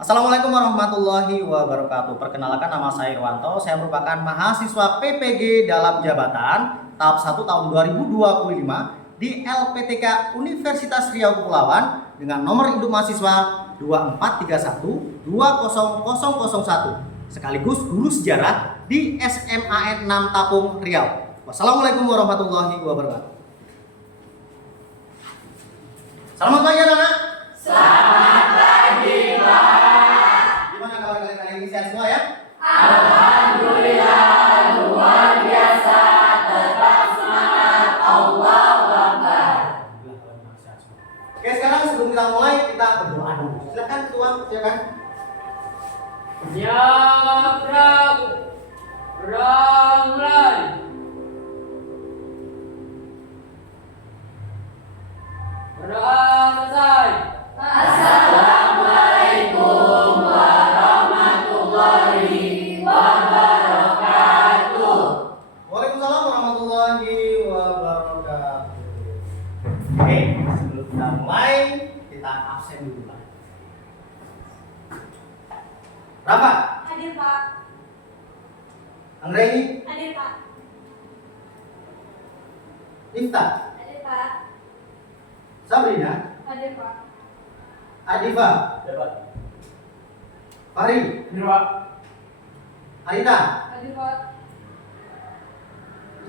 Assalamualaikum warahmatullahi wabarakatuh. Perkenalkan, nama saya Irwanto. Saya merupakan mahasiswa PPG dalam jabatan tahap 1 tahun 2025 di LPTK Universitas Riau Kepulauan dengan nomor induk mahasiswa 2431 20001 sekaligus guru sejarah di SMAN 6 Tapung Riau. Wassalamualaikum warahmatullahi wabarakatuh. Selamat pagi anak-anak. Selamat pagi, Pak. Gimana kabar kalian hari ini, sehat semua ya? Alhamdulillah, luar biasa. Tetap semangat, Allahu Akbar. Oke, sekarang sebelum kita mulai, kita berdoa dulu. Silakan ketua, silakan. Ya Prabu, ramai. Selesai. Assalamualaikum warahmatullahi wabarakatuh. Waalaikumsalam warahmatullahi wabarakatuh. Oke, sebelum kita mulai, kita absen dulu Pak. Rafa, Hadir Pak. Anggreni, Hadir Pak. Nifta, Hadir Pak. Sabrina, Hadir Pak. Adifa, Fahri, Arita, Hadir Pak.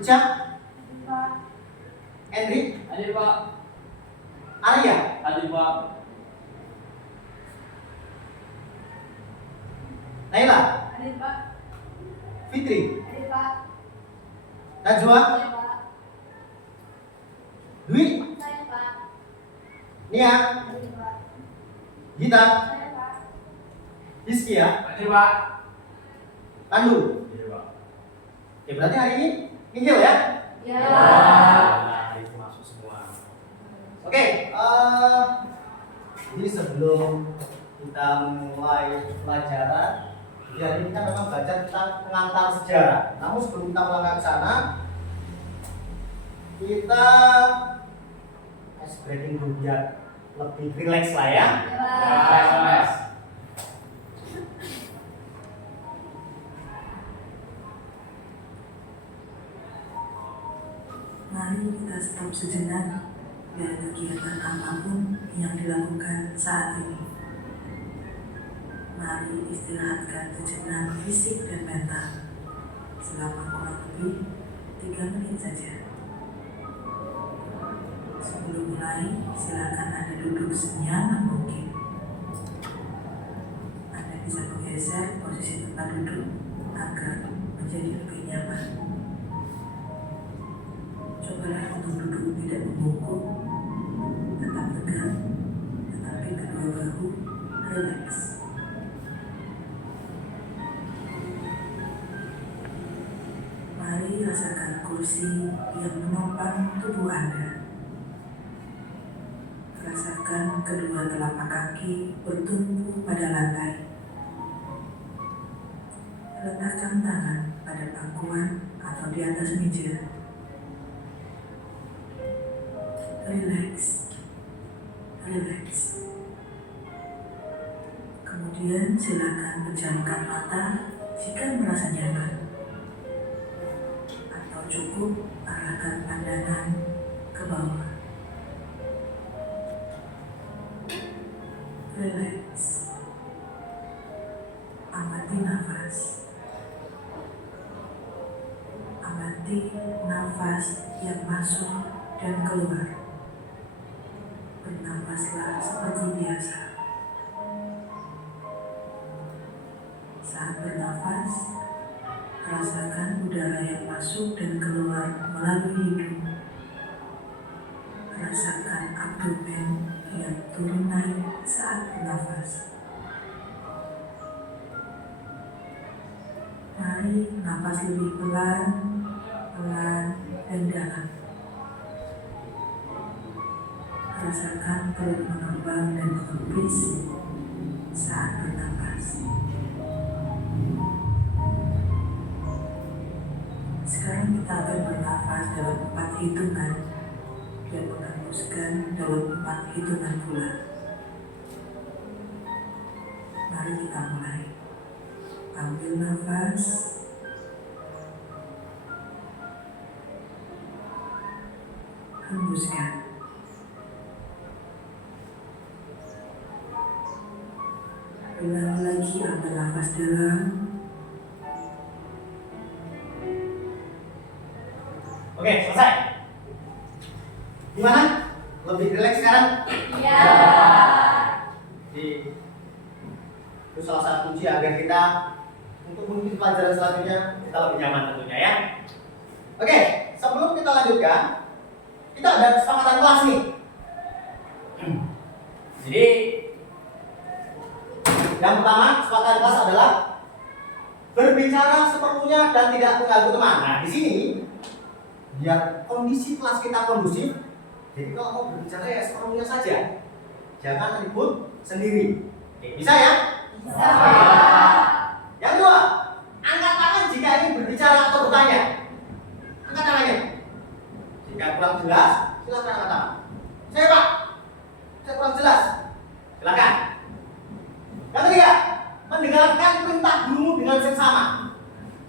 Ica, Hadir Pak. Endri, Hadir Pak. Arya, Hadir Pak. Naila, Hadir Pak. Fitri, Hadir Pak. Najwa, Saya Pak. Dwi, Saya Pak. Nia, Hadir Pak. Gita, Saya Pak. Hizkia, Hadir Pak. Pandu. Oke, berarti hari ini Injil ya? Ya. Nah, itu masuk semua. Oke, jadi sebelum kita mulai pelajaran, jadi kita memang baca tentang pengantar sejarah. Namun sebelum kita melangkah ke sana, kita ice breaking dulu biar lebih rileks lah ya. Mas. Mari kita stop sejenak dari kegiatan apapun yang dilakukan saat ini. Mari istirahatkan sejenak fisik dan mental selama kurang lebih 3 menit saja. Sebelum mulai, silakan Anda duduk senyaman mungkin. Anda bisa menggeser posisi tempat duduk agar menjadi lebih nyaman. Cobalah untuk duduk tidak membungkuk, tetap tegak, tetapi kedua bahu rileks. Mari rasakan kursi yang menopang tubuh Anda. Rasakan kedua telapak kaki bertumpu pada lantai. Letakkan tangan pada pangkuan atau di atas meja. Relax, relax. Kemudian silakan pejamkan mata jika merasa nyaman, atau cukup arahkan pandangan ke bawah. Relax. Amati nafas. Amati nafas yang masuk dan keluar. Bernafaslah seperti biasa. Saat bernafas, rasakan udara yang masuk dan keluar melalui hidung. Rasakan abdomen yang turun naik saat bernafas. Mari nafas lebih pelan, pelan, dan dalam. Rasakan perut mengembang dan mengepis saat bernapas. Sekarang kita akan bernafas dalam 4 hitungan dan menghembuskan dalam 4 hitungan pula. Mari kita mulai. Ambil nafas. Hembuskan. Ulang lagi, ambil nafas dalam. Oke, selesai. Gimana? Lebih rileks sekarang? Ya. Itu salah satu kunci agar kita untuk mengikuti pelajaran selanjutnya kita lebih nyaman tentunya ya. Oke, sebelum kita lanjutkan, kita ada kesepakatan kelas nih. Jadi yang pertama kesepakatan kelas adalah berbicara seperlunya dan tidak mengganggu teman. Nah di sini biar kondisi kelas kita kondusif, jadi kalau mau berbicara ya seperlunya saja, jangan ribut sendiri. Oke, bisa ya? Bisa. Yang kedua, angkat tangan jika ingin berbicara atau bertanya. Angkat tangannya. Jika kurang jelas, silakan angkat tangan. Saya Pak, saya kurang jelas. Silakan. Yang ketiga, mendengarkan perintah gurumu dengan seksama.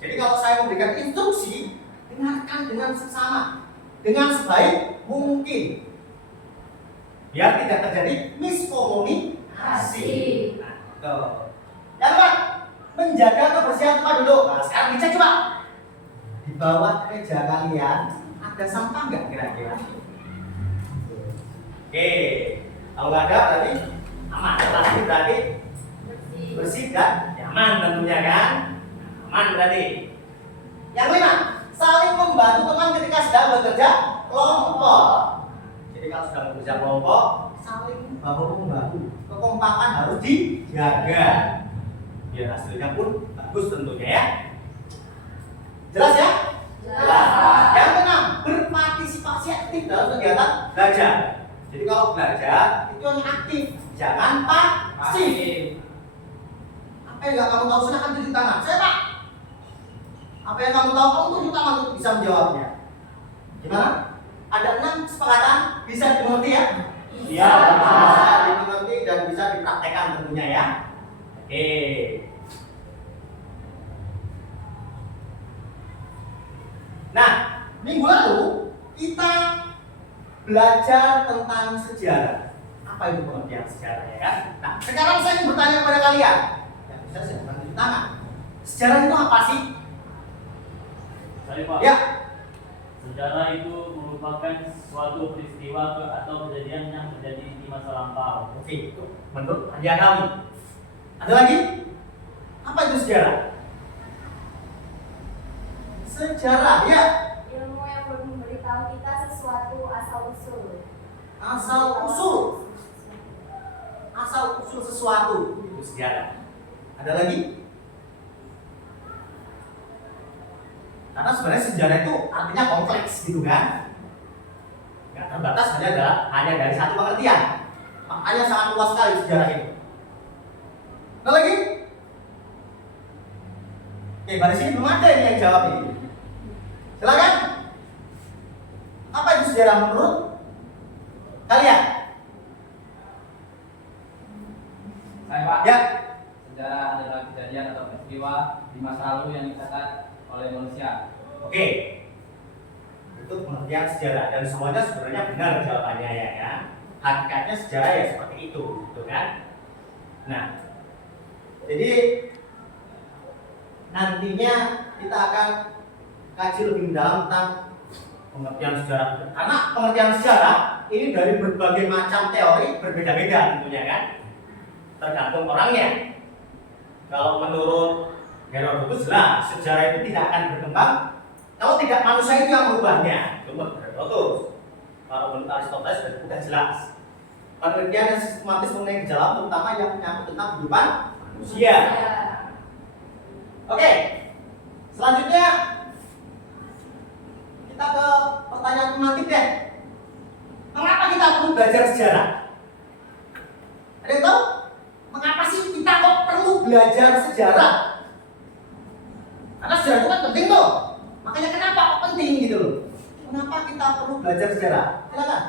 Jadi kalau saya memberikan instruksi, dengarkan dengan seksama, dengan sebaik mungkin, biar tidak terjadi miskomunikasi. Nah, tuh. Yang keempat, menjaga kebersihan tempat duduk. Nah, sekarang dicek coba. Di bawah meja kalian ada sampah nggak kira-kira? Oke, kalau nggak ada berarti aman. Pasti berarti bersih dan nyaman tentunya kan? Aman berarti. Yang kelima, saling membantu teman ketika sedang bekerja kelompok. Jadi kalau sedang bekerja kelompok, saling membantu. Kekompakan harus dijaga. Biar hasilnya pun bagus tentunya ya. Jelas ya? Jelas. Yang keenam, berpartisipasi aktif dalam kegiatan belajar. Jadi kalau belajar itu yang aktif, jangan pasif. Apa yang nggak kamu tahu silahkan tunjuk tangan. Saya Pak. Apa yang kamu tahu kamu tunjuk tangan untuk bisa menjawabnya. Gimana? Ada 6 kesepakatan, bisa dimengerti ya? Iya. Bisa dimengerti dan bisa dipraktekkan tentunya ya. Oke. Nah, minggu lalu kita belajar tentang sejarah. Apa itu pengertian sejarah ya kan? Nah, sekarang saya ingin bertanya kepada kalian. Ya, bisa saya tunjuk tangan. Sejarah itu apa sih? Saya Pak. Ya. Sejarah itu merupakan suatu peristiwa atau kejadian yang terjadi di masa lampau. Oke, itu menurut kajian kami. Ada lagi? Apa itu sejarah? Sejarah, ya. Ilmu yang memberitahu kita sesuatu asal-usul. Asal-usul. Asal-usul sesuatu itu sejarah. Ada lagi? Karena sebenarnya sejarah itu artinya kompleks gitu kan. Nggak terbatas hanya dari satu pengertian. Makanya sangat luas sekali sejarah itu. Ada lagi? Oke, pada sini belum ada yang jawab ini. Silakan. Apa itu sejarah menurut kalian? Saya Pak. Ya. Sejarah adalah kejadian atau peristiwa di masa lalu yang dicatat oleh manusia. Oke. Itu pengertian sejarah dan semuanya sebenarnya benar jawabannya ya kan. Hakikatnya sejarah ya seperti itu, gitu kan? Nah, jadi nantinya kita akan kaji lebih mendalam tentang pengertian sejarah. Karena pengertian sejarah ini dari berbagai macam teori berbeda-beda tentunya kan. Tergantung orangnya. Kalau menurut Herodotus jelas sejarah itu tidak akan berkembang kalau tidak manusia itu yang merubahnya. Itu menurut Herodotus. Kalau menurut Aristoteles sudah jelas. Penelitian yang sistematis mengenai gejala terutama yang menyangkut tentang kehidupan manusia. Oke, selanjutnya kita ke pertanyaan pemantik deh. Mengapa kita perlu belajar sejarah? Ada yang tahu? Mengapa sih kita kok perlu belajar sejarah? Karena sejarah itu kan penting tuh. Makanya kenapa kok penting gitu loh? Kenapa kita perlu belajar sejarah? Silakan.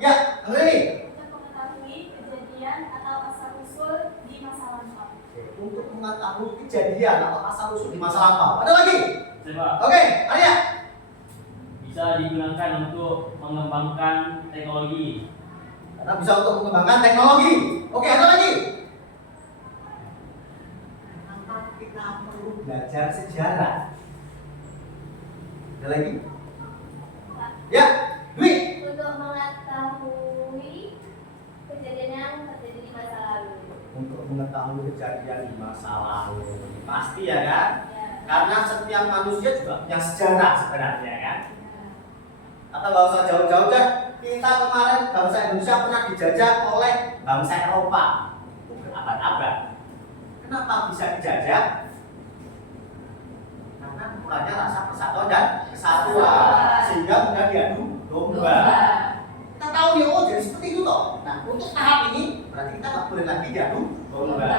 Ya, Anggreni. Untuk mengetahui kejadian atau asal-usul di masa lampau. untuk mengetahui kejadian atau asal usul di masa lampau. Ada lagi? Coba. Oke, Arya. Bisa digunakan untuk mengembangkan teknologi. Karena bisa untuk mengembangkan teknologi. Oke, ada lagi? Kenapa kita perlu belajar sejarah? Ada lagi? Ya, Dwi. Untuk mengetahui kejadian yang terjadi di masa lalu. Untuk mengetahui kejadian di masa lalu. Pasti ya kan? Ya. Karena setiap manusia juga punya sejarah sebenarnya kan? Atau nggak usah jauh-jauh deh. Kita kemarin bangsa Indonesia pernah dijajah oleh bangsa Eropa berabad-abad. Kenapa bisa dijajah? Karena kurangnya rasa persatuan dan kesatuan, sehingga mudah diadu domba. Kita tahu ya, oh jadi seperti itu toh. Nah untuk tahap ini berarti kita nggak boleh lagi diadu domba,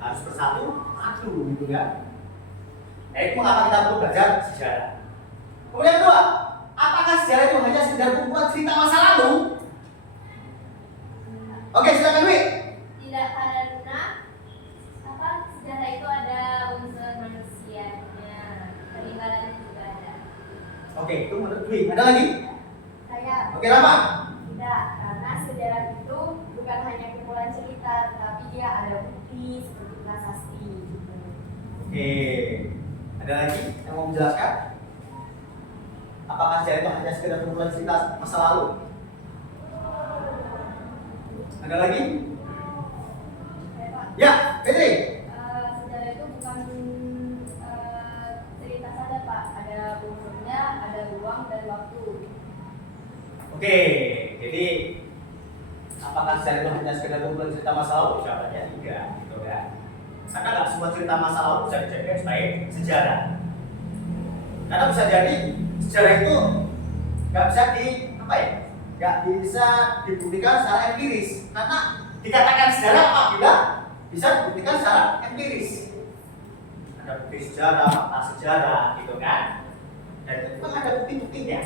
harus bersatu padu gitu kan. Nah itu mengapa kita perlu belajar sejarah. Kemudian kedua, apakah sejarah itu hanya sekedar kumpulan cerita masa lalu? Oke, silakan Dwi. Tidak, karena sejarah itu ada unsur manusianya, peninggalannya juga ada. Oke, itu menurut Dwi. Ada lagi? Saya Oke, Rama. tidak, karena sejarah itu bukan hanya kumpulan cerita, tetapi dia ada bukti seperti prasasti. Gitu. Oke, ada lagi yang mau menjelaskan? Apakah sejarah itu hanya sekedar kumpulan cerita masa lalu? Ada lagi? Ya, Fitri. Sejarah itu bukan cerita saja Pak, ada unsurnya, ada ruang dan waktu. Oke, jadi apakah sejarah itu hanya sekedar kumpulan cerita masa lalu? Jawabannya tidak, gitu kan? Karena nggak semua cerita masa lalu bisa dijadikan sebagai sejarah. Karena bisa jadi sejarah itu nggak bisa nggak bisa dibuktikan secara empiris. Karena dikatakan sejarah apabila bisa dibuktikan secara empiris. Ada bukti sejarah, fakta sejarah, gitu kan? Dan itu memang ada bukti-buktinya.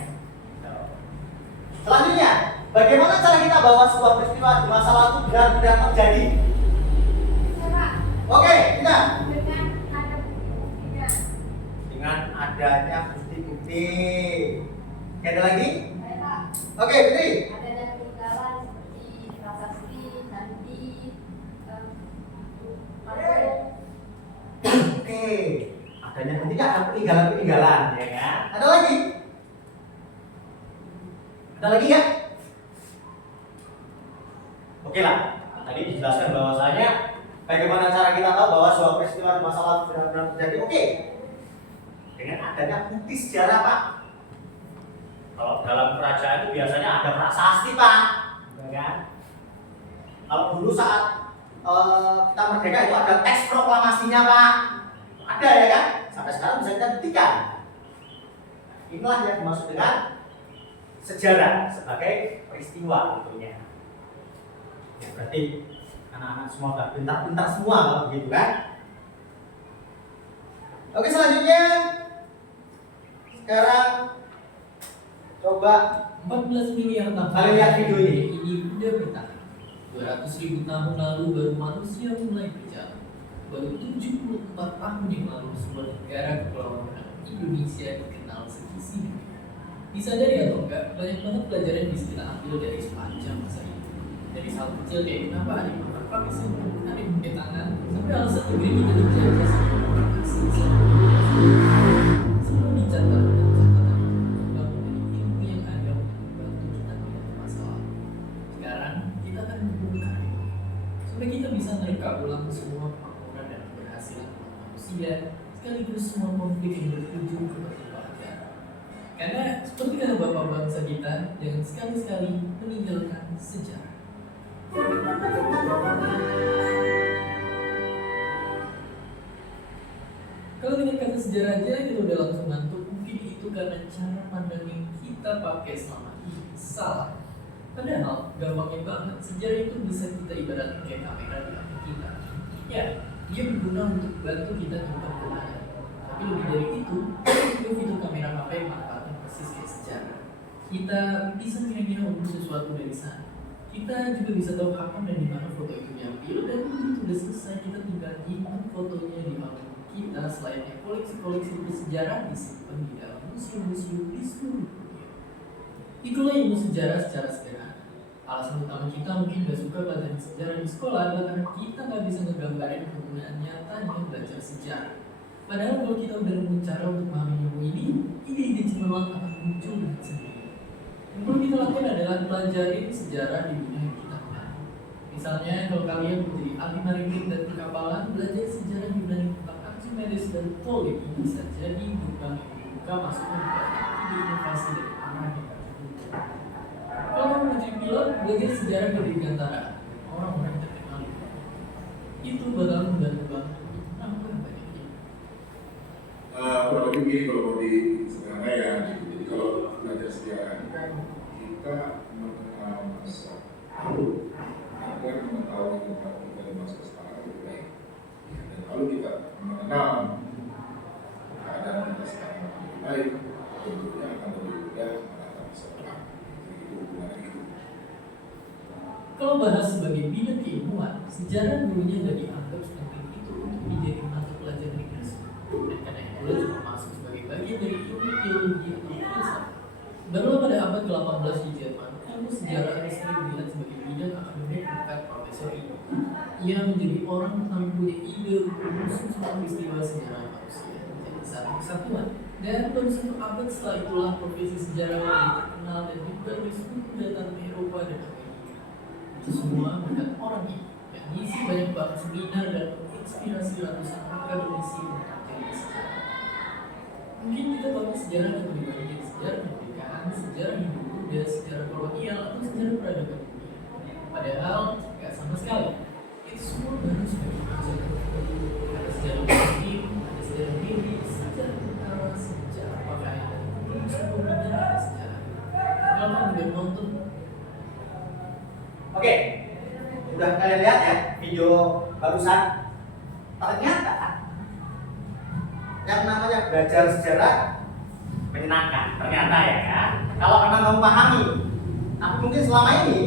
Selanjutnya, bagaimana cara kita bawa sebuah peristiwa di masa lalu benar-benar terjadi? Cara Oke, kita dengan ada bukti-buktinya. dengan adanya bukti-bukti. Oke, ada lagi? Saya Pak, Oke, Fitri. adanya peninggalan seperti prasasti, candi, patung. Oke, adanya penting ada peninggalan-peninggalan, ya kan? Ada lagi? Ada lagi ya? Oke lah, tadi dijelaskan bahwasanya bagaimana cara kita tahu bahwa suatu peristiwa di masa lalu benar-benar terjadi. Oke, dengan adanya bukti sejarah Pak. Kalau dalam kerajaan itu biasanya ada prasasti Pak, ya kan? Kalau dulu saat kita merdeka itu ada teks proklamasinya Pak, ada ya kan? Sampai sekarang bisa kita buktikan. Inilah yang dimaksud dengan sejarah sebagai peristiwa tentunya. Ya, berarti anak-anak semua gak pintar-pintar semua kalau begitu kan? Oke, selanjutnya sekarang coba 14 miliar tahun kalian lihat video ini. ini udah bertahan. 200.000 tahun lalu baru manusia mulai berjalan. Baru 74 tahun yang lalu sebuah negara kepulauan Indonesia dikenal segisi dunia. Disadari atau enggak, banyak banget pelajaran yang bisa kita ambil dari sepanjang masa ini. Dari hal kecil kayak kenapa ada yang makan bisa ada yang pakai tangan, sampai alasan negeri kita dijajah sama orang asing semua dicatat dan catatan bangun dari ilmu yang ada untuk membantu kita melihat masalah. Sekarang kita akan membongkar itu supaya kita bisa mereka ulang semua kemakmuran dan keberhasilan manusia sekaligus semua konflik yang berujung ke kebahagiaan. Karena seperti kata bapak bangsa kita, jangan sekali-sekali meninggalkan sejarah. Kalau dengan kata sejarah aja kita udah langsung ngantuk, mungkin itu karena cara pandang yang kita pakai selama ini salah. Padahal gampangnya banget, sejarah itu bisa kita ibaratkan kayak kamera di HP kita. Ya, dia berguna untuk bantu kita tentang kebenaran. Tapi lebih dari itu fitur kamera HP manfaatnya persis kayak sejarah. Kita bisa kira-kira untuk sesuatu dari sana. Kita juga bisa tahu kapan dan di mana foto itu diambil, dan begitu udah selesai kita tinggal nyimpan fotonya di album kita selainnya koleksi-koleksi bersejarah disimpan di dalam museum-museum di seluruh dunia. Itulah ilmu sejarah secara sederhana. Alasan utama kita mungkin gak suka pelajaran sejarah di sekolah adalah karena kita gak bisa ngegambarin penggunaan nyatanya belajar sejarah. Padahal kalau kita udah nemu cara untuk memahami ilmu ini, ide-ide cemerlang akan muncul dengan sendiri. Yang perlu kita lakukan adalah pelajarin sejarah di dunia yang kita kenal. Misalnya kalau kalian menjadi ahli maritim dan perkapalan, belajar sejarah di dunia tentang Archimedes dan Ptolemy bisa jadi gerbang yang dibuka masuknya banyak ide inovasi dari arah yang tertentu. Kalau mau menjadi pilot, belajar sejarah dari Dirgantara, orang-orang terkenal di dunia. Itu bakal membantu banget untuk menambah banyak ilmu. Kurang lebih gini kalau di sederhana ya. Jadi kalau belajar sejarah ini kan kita mengenal masa lalu agar mengetahui tempat kita di masa sekarang lebih baik. Ya, dan kalau kita mengenal keadaan kita sekarang lebih baik, tentunya akan lebih mudah menatap masa depan. Jadi itu hubungannya gitu. Kalau bahas sebagai bidang keilmuan, sejarah dulunya gak dianggap sepenting itu untuk dijadikan mata pelajaran di kelas. Dan karena itulah cuma masuk sebagai bagian dari ilmu teologi atau filsafat. Barulah pada abad ke-18 di Jerman, ilmu sejarah resmi dilihat sebagai bidang akademik berkat Profesor ini. Ia menjadi orang pertama punya ide untuk mengusung semua peristiwa sejarah manusia menjadi satu kesatuan. Dan baru 1 abad setelah itulah profesi sejarawan terkenal dan juga oleh seluruh dataran Eropa dan Amerika. Itu semua berkat orang ini yang ngisi banyak banget seminar dan menginspirasi ratusan akademisi untuk mencari sejarah. Mungkin kita tahu sejarah dapat dibagi sejarah kemerdekaan, sejarah hidup Buddha, sejarah kolonial, atau sejarah peradaban dunia. Padahal nggak sama sekali. Itu semua baru sebagai pelajaran. Ada sejarah politik, ada sejarah medis, sejarah tentara, sejarah pakaian, dan tentu semua bidang ada sejarah. Kalau kamu udah nonton, Oke, udah kalian lihat ya video barusan. Ternyata yang namanya belajar sejarah menyenangkan. Ternyata ya kan. Kalau memang kamu pahami, tapi mungkin selama ini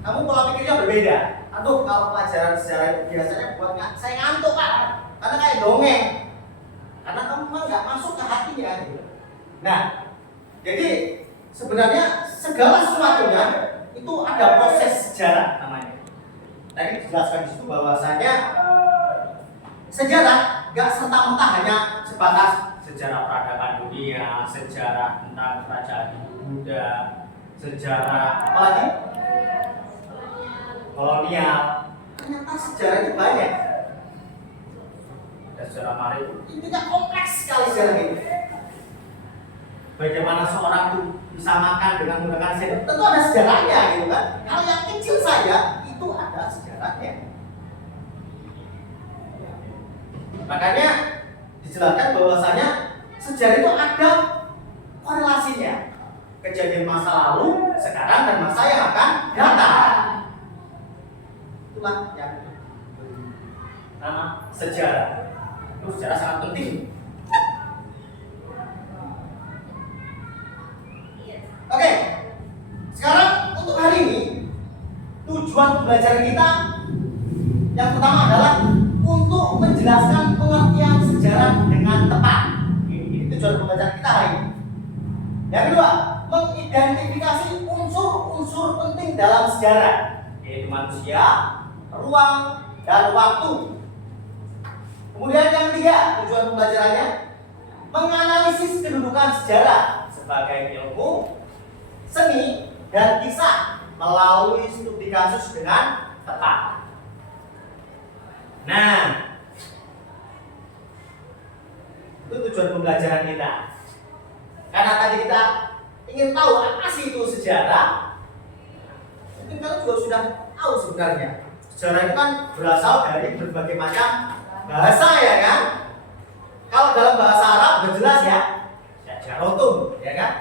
kamu pola pikirnya berbeda. Aduh, kalau pelajaran sejarah itu biasanya buat saya ngantuk Pak, karena kayak dongeng. Karena kamu memang nggak masuk ke hatinya gitu. Nah, jadi sebenarnya segala sesuatunya itu ada proses sejarah namanya. Tadi dijelaskan di situ bahwasanya sejarah gak serta-merta hanya sebatas sejarah peradaban dunia, sejarah tentang kerajaan Buddha, sejarah apa lagi? Kolonial. Ternyata sejarah itu banyak. Ada sejarah maritim, intinya kompleks sekali sejarah ini. Bagaimana seorang itu bisa makan dengan menggunakan sendok, tentu ada sejarahnya gitu kan. Hal yang kecil saja itu ada sejarahnya. Makanya dijelaskan bahwasanya sejarah itu ada korelasinya. Kejadian masa lalu, sekarang, dan masa yang akan datang. Itulah yang nama sejarah. Itu sejarah sangat penting. Oke, sekarang untuk hari ini tujuan pembelajaran kita yang pertama adalah untuk menjelaskan pengertian sejarah dengan tepat. Ini tujuan pembelajaran kita hari ini. Yang kedua, mengidentifikasi unsur-unsur penting dalam sejarah, yaitu manusia, ruang, dan waktu. Kemudian yang ketiga, tujuan pembelajarannya menganalisis kedudukan sejarah sebagai ilmu seni dan kisah melalui studi kasus dengan tepat. Nah, itu tujuan pembelajaran kita. Karena tadi kita ingin tahu apa sih itu sejarah. Mungkin kalian juga sudah tahu sebenarnya. Sejarah itu kan berasal dari berbagai macam bahasa ya kan. Kalau dalam bahasa Arab udah jelas ya, syajarotun ya kan.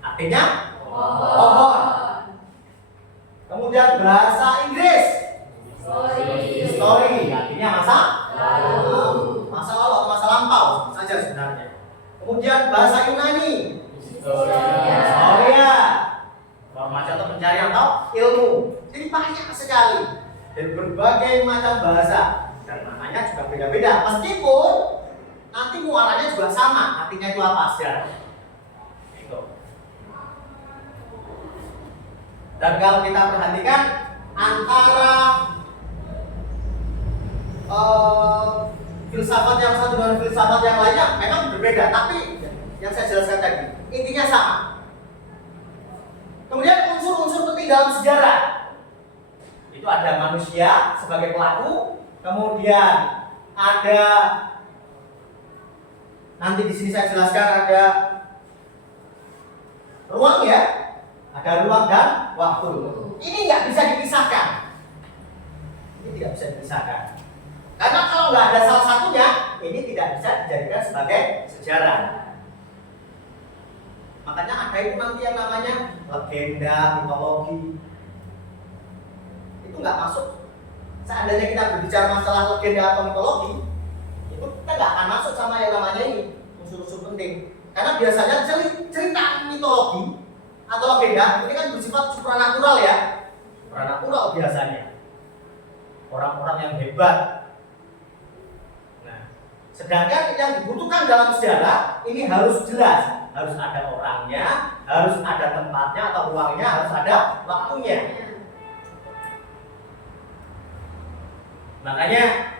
Artinya pohon. Kemudian bahasa Inggris history, artinya masa lalu. Masa lalu atau masa lampau saja sebenarnya. Kemudian bahasa Yunani historia, informasi atau pencarian atau ilmu. Jadi banyak sekali dan berbagai macam bahasa dan maknanya juga beda-beda. Meskipun nanti muaranya juga sama, artinya itu apa? Sejarah. Itu. Dan kalau kita perhatikan antara filsafat yang satu dengan filsafat yang lainnya memang berbeda, tapi yang saya jelaskan tadi intinya sama. Kemudian unsur-unsur penting dalam sejarah itu ada manusia sebagai pelaku, kemudian ada nanti di sini saya jelaskan ada ruang ya, ada ruang dan waktu. Ini nggak bisa dipisahkan. Ini tidak bisa dipisahkan. Karena kalau nggak ada salah satunya, ini tidak bisa dijadikan sebagai sejarah. Makanya ada itu nanti yang namanya legenda, mitologi. Itu nggak masuk. Seandainya kita berbicara masalah legenda atau mitologi, itu kita nggak akan masuk sama yang namanya ini unsur-unsur penting. Karena biasanya cerita mitologi atau legenda ini kan bersifat supranatural ya, supranatural biasanya. Orang-orang yang hebat. Nah, sedangkan yang dibutuhkan dalam sejarah ini harus jelas. Harus ada orangnya, harus ada tempatnya atau ruangnya, harus ada waktunya. Makanya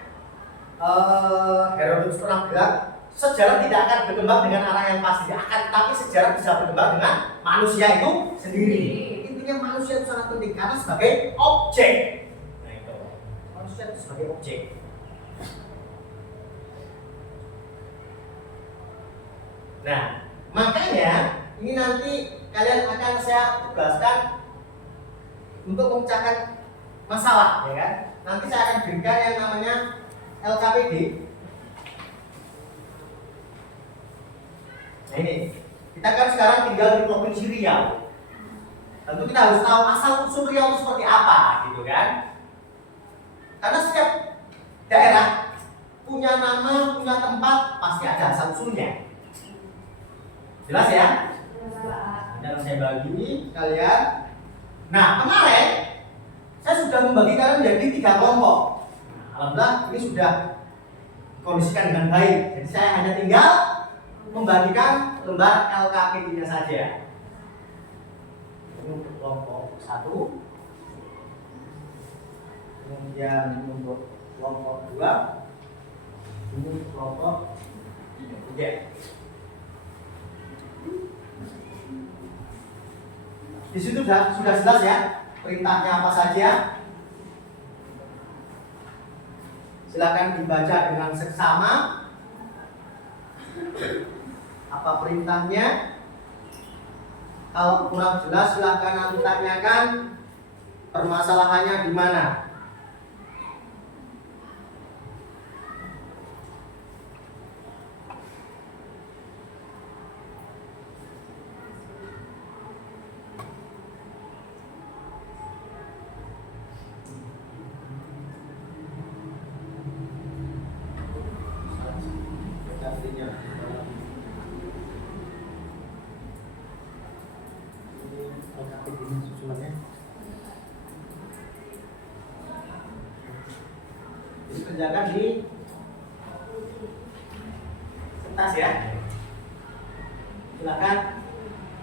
Herodotus pernah bilang sejarah tidak akan berkembang dengan arah yang pasti, tapi sejarah bisa berkembang dengan manusia itu sendiri. Intinya manusia itu sangat penting karena sebagai objek. Nah itu manusia itu sebagai objek. Nah makanya ini nanti kalian akan saya tugaskan untuk memecahkan masalah, ya kan? Nanti saya akan berikan yang namanya LKPD. Nah ini, kita kan sekarang tinggal di Provinsi Riau. Tentu kita harus tahu asal usul Riau itu seperti apa, gitu kan? Karena setiap daerah punya nama, punya tempat, pasti ada asal usulnya. Jelas ya? Dan saya bagi kalian. Nah kemarin saya sudah membagi kalian menjadi 3 kelompok. Alhamdulillah ini sudah dikondisikan dengan baik. Jadi saya hanya tinggal membagikan lembar LKPD-nya saja. Ini untuk kelompok 1, kemudian untuk kelompok 2, ini untuk kelompok 3. Di situ sudah jelas ya perintahnya apa saja. Silakan dibaca dengan seksama apa perintahnya. Kalau kurang jelas silakan nanti tanyakan permasalahannya di mana. Kerjakan di kertas ya. Silakan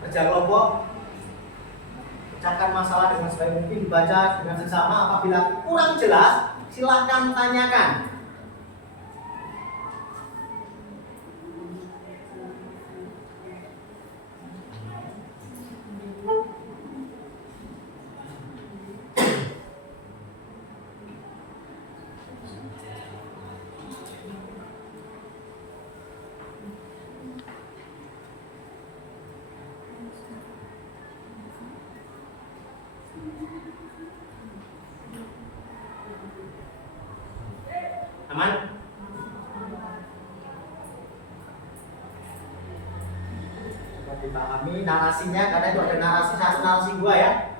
kerja kelompok, pecahkan masalah dengan sebaik mungkin, dibaca dengan seksama. Apabila kurang jelas, silakan tanyakan. Aman? Coba dipahami narasinya, karena itu ada narasi 1, narasi 2 ya.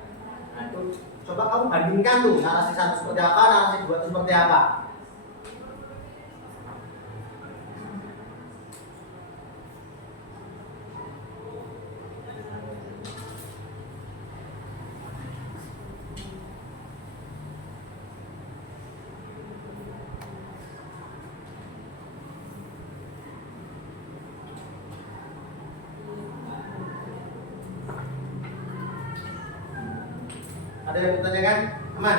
Nah itu coba kamu bandingkan tuh narasi 1 seperti apa, narasi 2 itu seperti apa. Ada yang bertanyakan? Aman?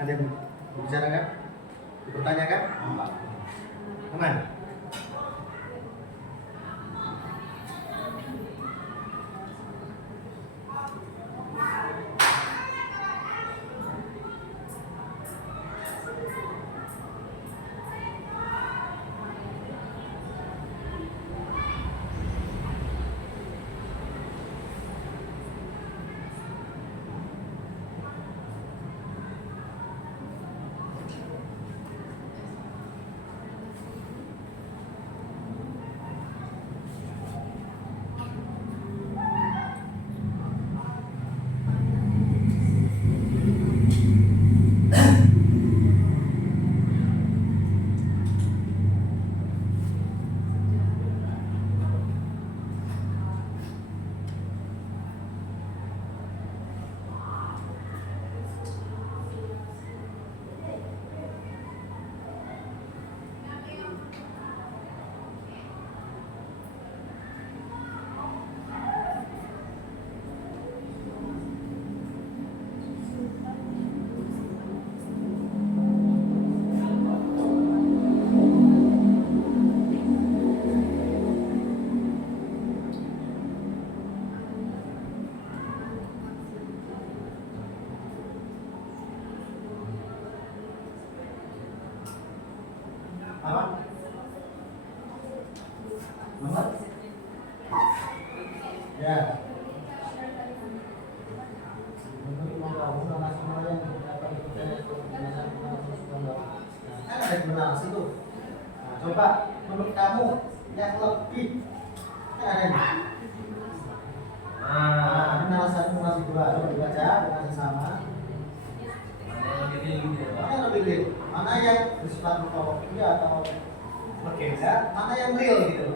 Ada yang bicara kan? Dipertanyakan? Aman? Apa? Nomor? Ya. Kan ada benar situ. Nah, coba menurut kamu yang lebih kan ada nih. Benar satu masih dua. Coba dibaca dengan sesama. Mana yang lebih real? Mana yang bersifat mutawakil atau berbeda? Mana yang real gitu?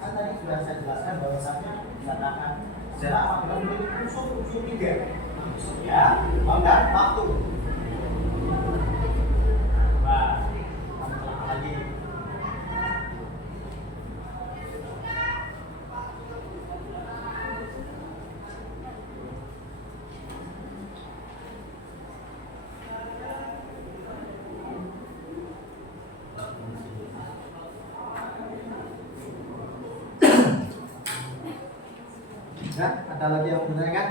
Kan tadi sudah saya jelaskan bahwasannya dikatakan sejarah apabila memiliki unsur tiga, ya, dan waktu. Nah, tambah lagi. Ya, ada lagi yang bertanya?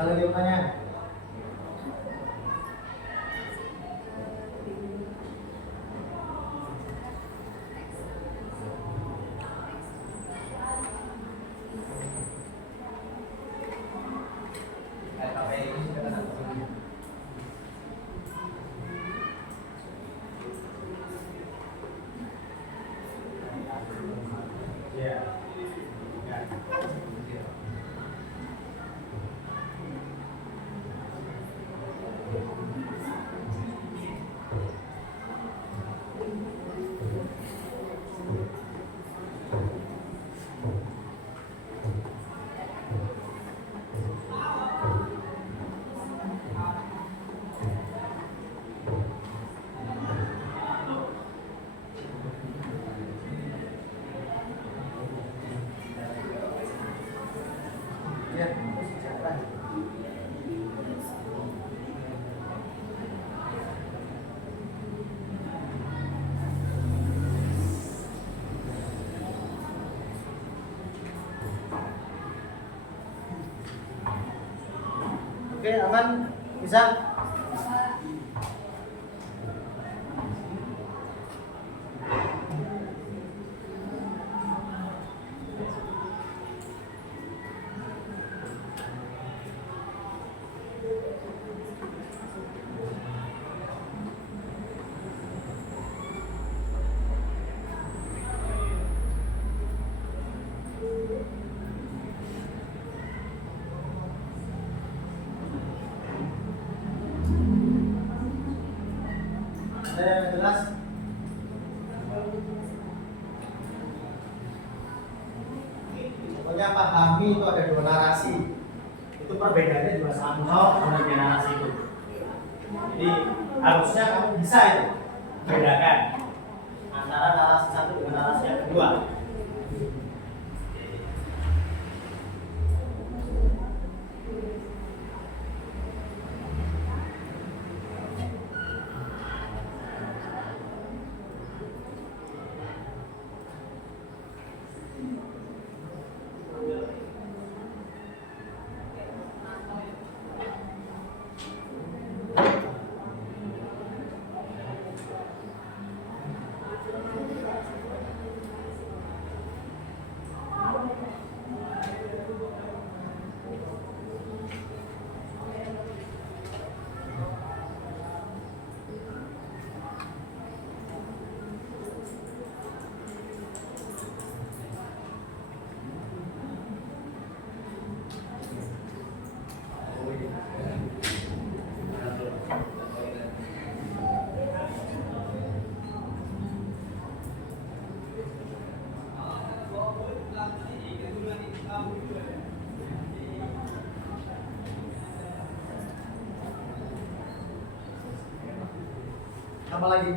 Kalau dia tanya. Oke, aman? Bisa? Ada yang jelas? Pokoknya pahami itu ada dua narasi. Itu perbedaannya juga sangat jauh sama tiga narasi itu. Jadi harusnya kamu bisa itu bedakan antara narasi satu dengan narasi yang kedua. Apa lagi?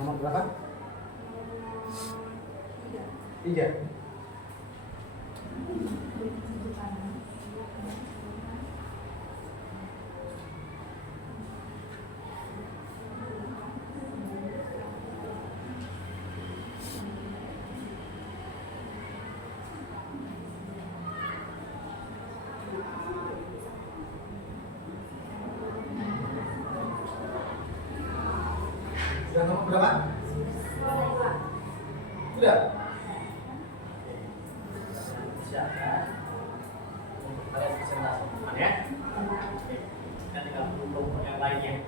Nomor berapa? 3. Sudah nomor berapa? Sudah. Siapkan untuk kalian presentasi teman ya. Oke. Dan tinggal kelompok yang lainnya.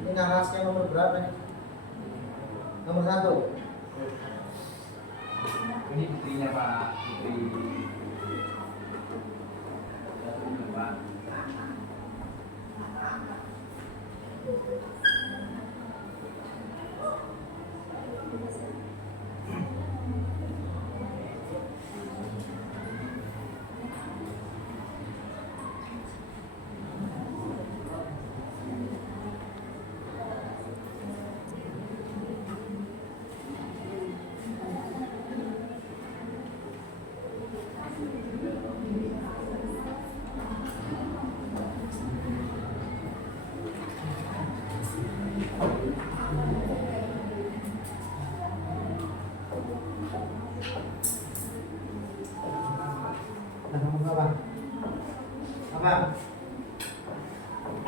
Ini narasinya nomor berapa nih? Nomor 1. Ini putrinya Pak Putri. Pak. Nomor berapa? Apa?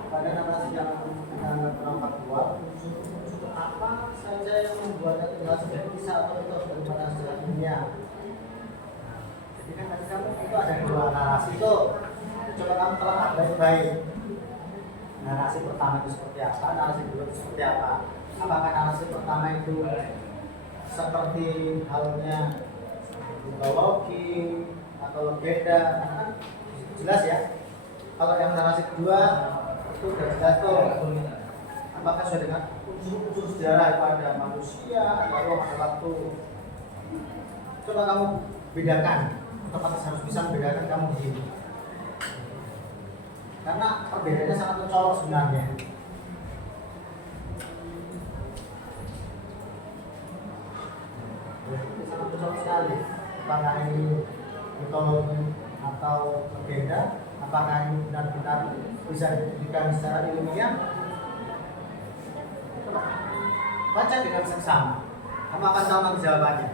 Pada narasi yang kita anggap kurang faktual, apa saja yang membuatnya tinggal seperti satu mitos daripada sejarah dunia? Jadi kan tadi kamu itu ada 2 narasi itu. Coba kamu telah baik-baik. Narasi pertama itu seperti apa? Narasi kedua itu seperti apa? Apakah narasi pertama itu seperti halnya mitologi atau legenda? Karena jelas ya. Kalau yang narasi kedua itu sudah jelas tuh. Apakah sudah dengan unsur sejarah itu ada manusia, ada roh, ada waktu? Coba kamu bedakan. Otomatis harus bisa membedakan kamu begini. Karena perbedaannya sangat mencolok sebenarnya. Itu sangat mencolok sekali. Apakah ini mitologi atau legenda? Apakah ini benar-benar bisa dibuktikan secara ilmiah? Baca dengan seksama. Kamu akan tahu nanti jawabannya.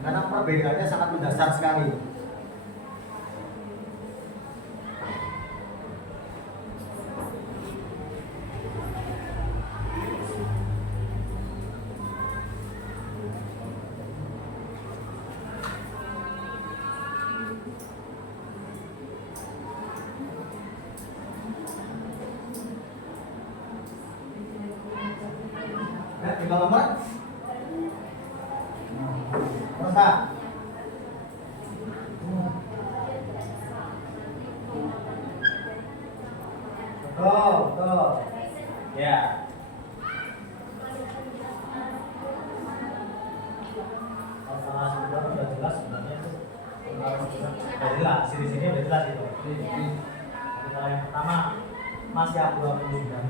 Karena perbedaannya sangat mendasar sekali. juga nomor berapa? Betul. Ya. Kalau salah sebenarnya udah jelas sebenarnya itu. Udah jelas, sini udah jelas itu. Kalau yang pertama masih abu-abu juga.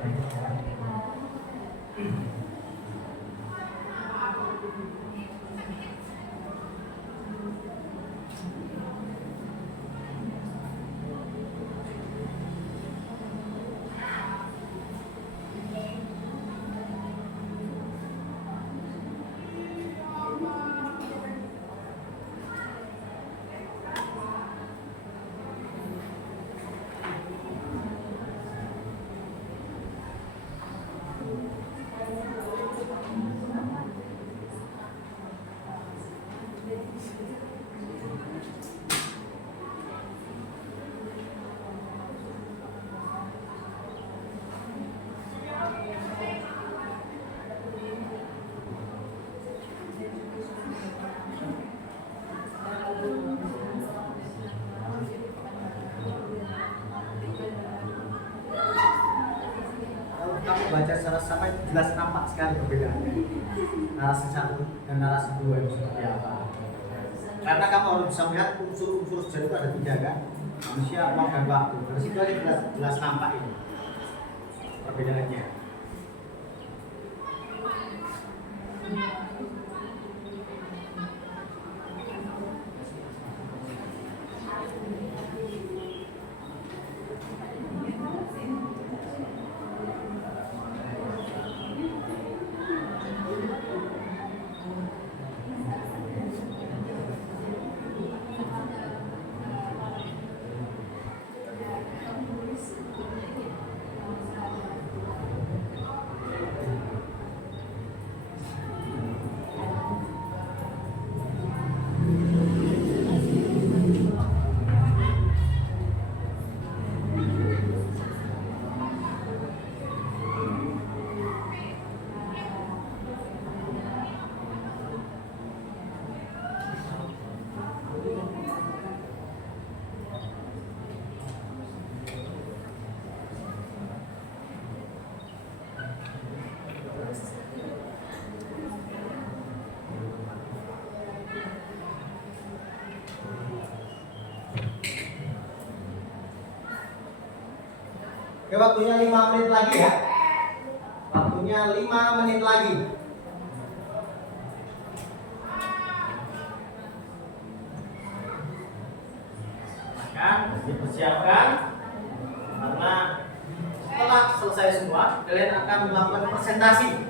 Kamu baca secara sama itu jelas nampak sekali perbedaannya narasi satu dan narasi dua itu seperti apa, karena kamu harus bisa melihat unsur-unsur sejarah itu ada 3 kan, manusia, ruang, dan waktu. Dari situ aja jelas nampak ini perbedaannya. Oke, waktunya 5 menit lagi ya. Waktunya 5 menit lagi. Maka dipersiapkan karena setelah selesai semua, kalian akan melakukan presentasi.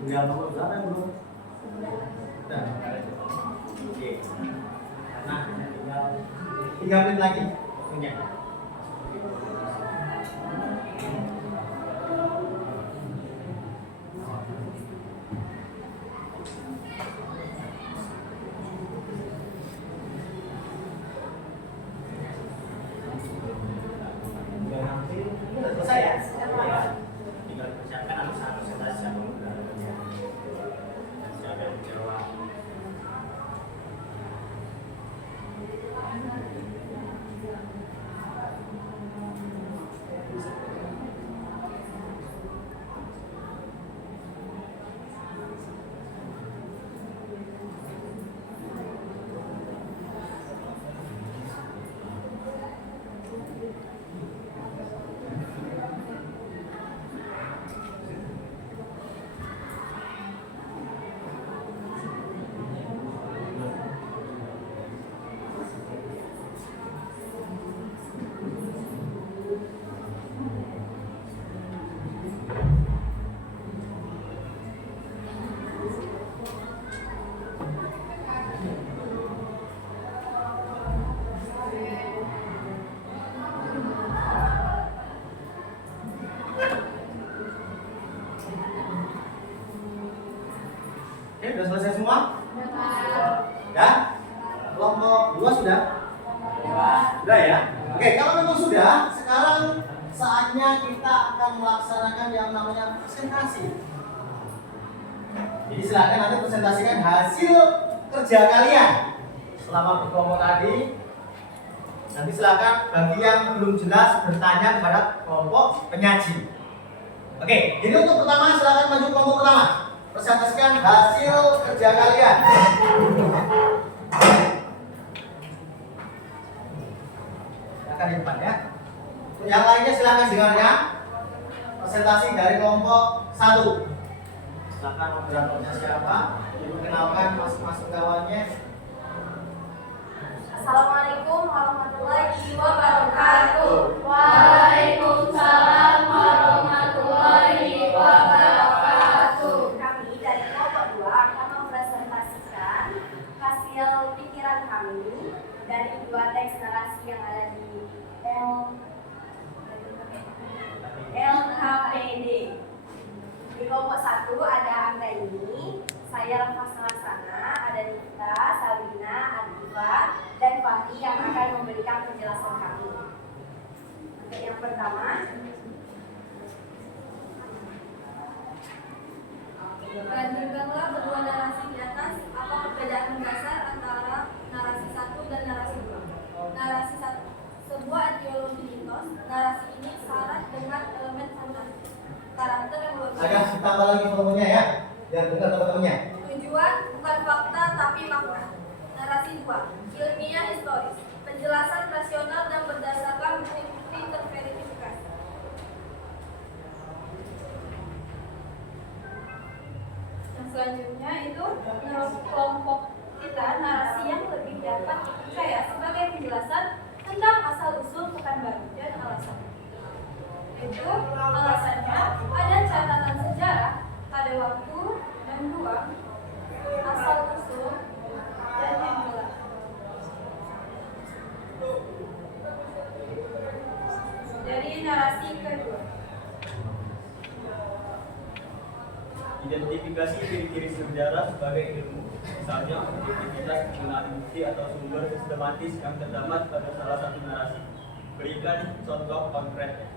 Tinggal nomor berapa yang belum? Sudah. Oke. Karena tinggal 3 menit lagi waktunya. Udah hampir selesai ya? Ya. Tinggal persiapkan anak-anak presentasi siapa yang udah ada. Siapa yang jawab. Sudah selesai semua? Ya? Kelompok 2 sudah? Sudah ya? Oke, kalau memang sudah, sekarang saatnya kita akan melaksanakan yang namanya presentasi. Jadi silakan nanti presentasikan hasil kerja kalian selama berkelompok tadi. Nanti silakan bagi yang belum jelas bertanya kepada kelompok penyaji. Oke, jadi untuk pertama silakan maju kelompok pertama. Presentasikan hasil kerja kalian. Silakan di depan ya. Untuk yang lainnya silakan dengarkan presentasi dari kelompok 1. Silakan moderatornya siapa? Diperkenalkan masing-masing kawannya. Assalamualaikum warahmatullahi wabarakatuh. Waalaikumsalam warahmatullahi wabarakatuh. Kami dari kelompok 2 akan mempresentasikan hasil pikiran kami dari 2 teks narasi yang ada di LKPD. Di kelompok 1 ada Angga ini, saya Lafaz Laksana, ada Nita, Sabrina, Adifa, dan Fahri yang akan memberikan penjelasan kami. Untuk yang pertama, bandingkanlah kedua narasi di atas. Apa perbedaan mendasar antara narasi 1 dan narasi 2? Narasi 1, sebuah etiologi mitos. Narasi ini syarat dengan elemen fantasi. Karakter yang berbeda. Agak ditambah lagi volumenya ya, biar dengar teman-temannya. Tujuan bukan fakta tapi makna. Narasi 2, ilmiah historis. Penjelasan rasional dan berdasarkan bukti terverifikasi. Yang selanjutnya itu menurut kelompok kita narasi yang lebih dapat dipercaya sebagai penjelasan tentang asal-usul Pekanbaru dan alasannya. Itu alasannya ada catatan sejarah pada waktu dan ruang, asal-usul, dan yang jelas. Dari narasi kedua, identifikasi ciri-ciri sejarah sebagai ilmu, misalnya objektivitas penggunaan bukti atau sumber sistematis yang terdapat pada salah satu narasi. Berikan contoh konkret.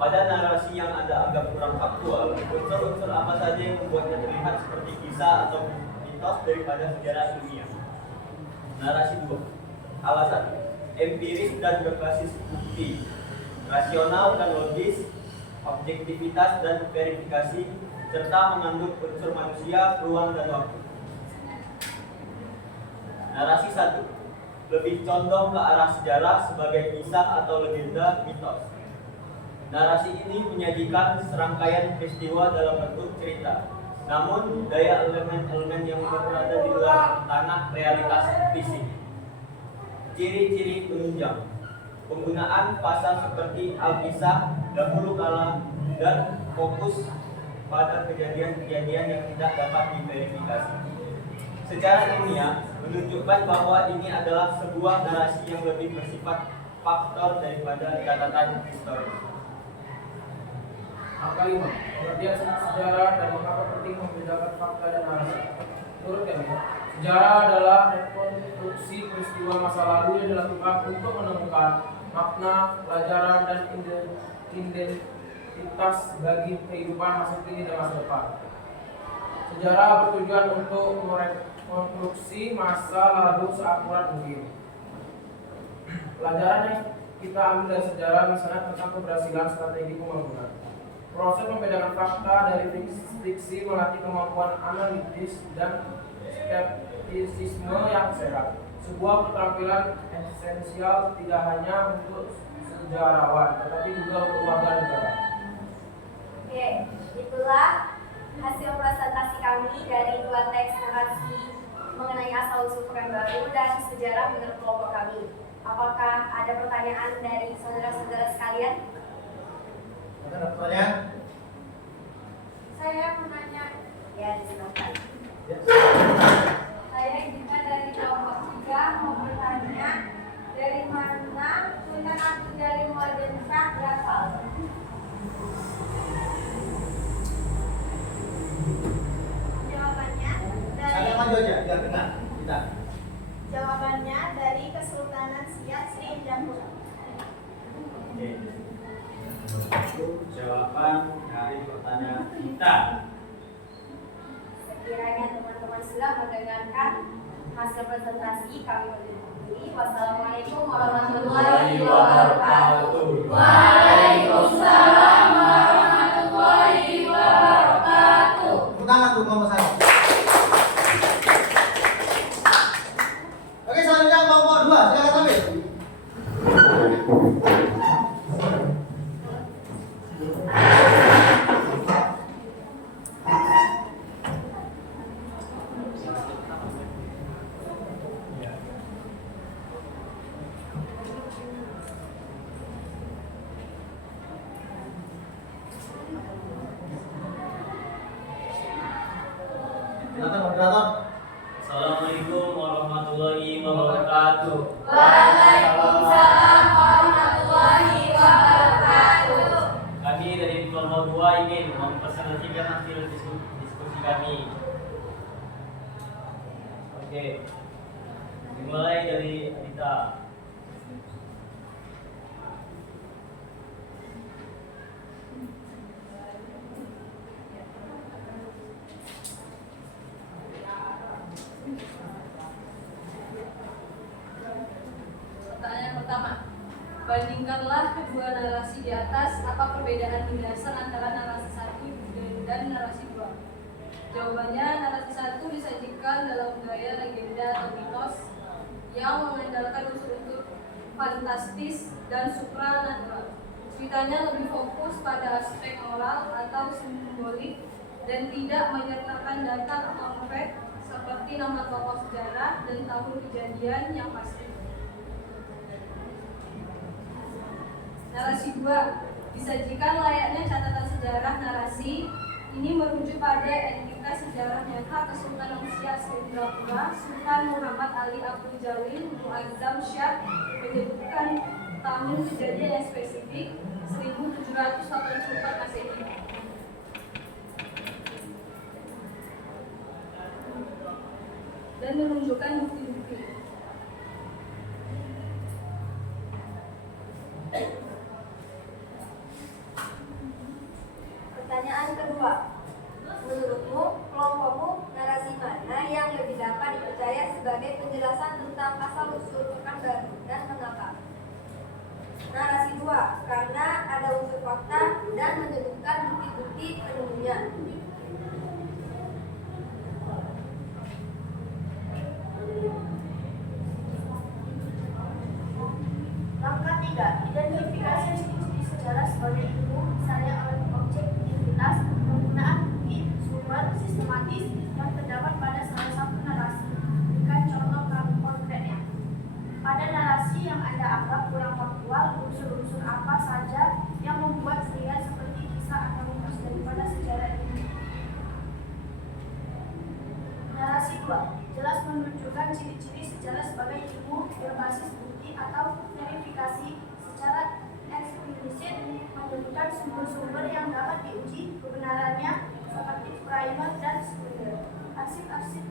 Pada narasi yang Anda anggap kurang faktual, unsur-unsur apa saja yang membuatnya terlihat seperti kisah atau mitos daripada sejarah ilmiah? Narasi 2. Alasan. Empiris dan berbasis bukti, rasional dan logis, objektivitas dan verifikasi, serta mengandung unsur manusia, ruang, dan waktu. Narasi 1. Lebih condong ke arah sejarah sebagai kisah atau legenda mitos. Narasi ini menyajikan serangkaian peristiwa dalam bentuk cerita, namun daya elemen-elemen yang berada di luar tanah realitas fisik. Ciri-ciri penunjang. Penggunaan pasal seperti Alkisah, dahulu kala, dan fokus pada kejadian-kejadian yang tidak dapat diverifikasi. Secara ilmiah, menunjukkan bahwa ini adalah sebuah narasi yang lebih bersifat faktor daripada catatan historis. Angka 5. Pengertian sejarah dan mengapa penting membedakan fakta dan narasi. Menurut kami, sejarah adalah rekonstruksi peristiwa masa lalu yang dilakukan untuk menemukan makna, pelajaran, dan identitas bagi kehidupan masa kini dan masa depan. Sejarah bertujuan untuk merekonstruksi masa lalu seakurat mungkin. Pelajaran yang kita ambil dari sejarah misalnya tentang keberhasilan strategi pembangunan. Proses membedakan fakta dari fiksi melatih kemampuan analitis dan skeptisisme yang sehat. Sebuah keterampilan esensial tidak hanya untuk sejarawan, tetapi juga untuk warga negara. Oke, itulah hasil presentasi kami dari 2 teks narasi mengenai asal-usul Pekanbaru dan sejarah menurut kelompok kami. Apakah ada pertanyaan dari saudara-saudara sekalian? Ada pertanyaan? saya menanya. Ya, silakan. Ya. Saya juga dari kelompok 3 mau bertanya, dari mana Sultan Abdul Jalil Muadzin Shah berasal? Jawabannya dari biar dengar. Kita. Jawabannya dari Kesultanan Siak Sri Indrapura. Oke. Itu jawaban dari pertanyaan kita. Sekiranya teman-teman sudah mendengarkan hasil presentasi, kami undur diri. Wassalamualaikum warahmatullahi wabarakatuh. Waalaikumsalam warahmatullahi wabarakatuh. Tepuk tangan untuk kelompok saya. Oke, selanjutnya kelompok 2, silakan tampil. Silakan moderator. Assalamualaikum warahmatullahi wabarakatuh. Waalaikumsalam warahmatullahi wabarakatuh. Kami dari kelompok 2 ingin mempresentasikan hasil diskusi kami. Oke. Dimulai dari Adita. Pertanyaan pertama, bandingkanlah kedua narasi di atas. Apa perbedaan mendasar antara narasi 1 dan narasi 2? Jawabannya, narasi 1 disajikan dalam gaya legenda atau mitos yang mengandalkan unsur-unsur fantastis dan supranatural. Ceritanya lebih fokus pada aspek moral atau simbolik dan tidak menyertakan data konkret seperti nama tokoh sejarah dan tahun kejadian yang pasti. Narasi 2 disajikan layaknya catatan sejarah. Narasi ini merujuk pada entitas sejarah nyata Kesultanan Siak Sri Indrapura. Sultan Muhammad Ali Abdul Jalil Muazzam Shah menyebutkan tahun kejadian yang spesifik 1784 Masehi. Dan menunjukkan bukti-bukti. Pertanyaan kedua, menurutmu, kelompokmu, narasi mana yang lebih dapat dipercaya sebagai penjelasan tentang asal-usul Pekanbaru dan mengapa? Narasi 2, karena ada unsur fakta dan menyebutkan bukti-bukti penemunya. Langkah 3, identifikasi ciri-ciri sejarah sebagai ilmu, misalnya objektivitas, penggunaan bukti, sumber, sistematis yang terdapat pada salah satu narasi. Berikan contoh konkretnya. Pada narasi yang Anda anggap kurang faktual, unsur-unsur apa saja yang membuat terlihat seperti kisah atau mitos daripada sejarah ini? Narasi 2, jelas menunjukkan ciri-ciri sejarah sebagai ilmu berbasis bukti atau verifikasi secara eksplisit, menyebutkan sumber-sumber yang dapat diuji kebenarannya seperti primer dan sekunder, arsip-arsip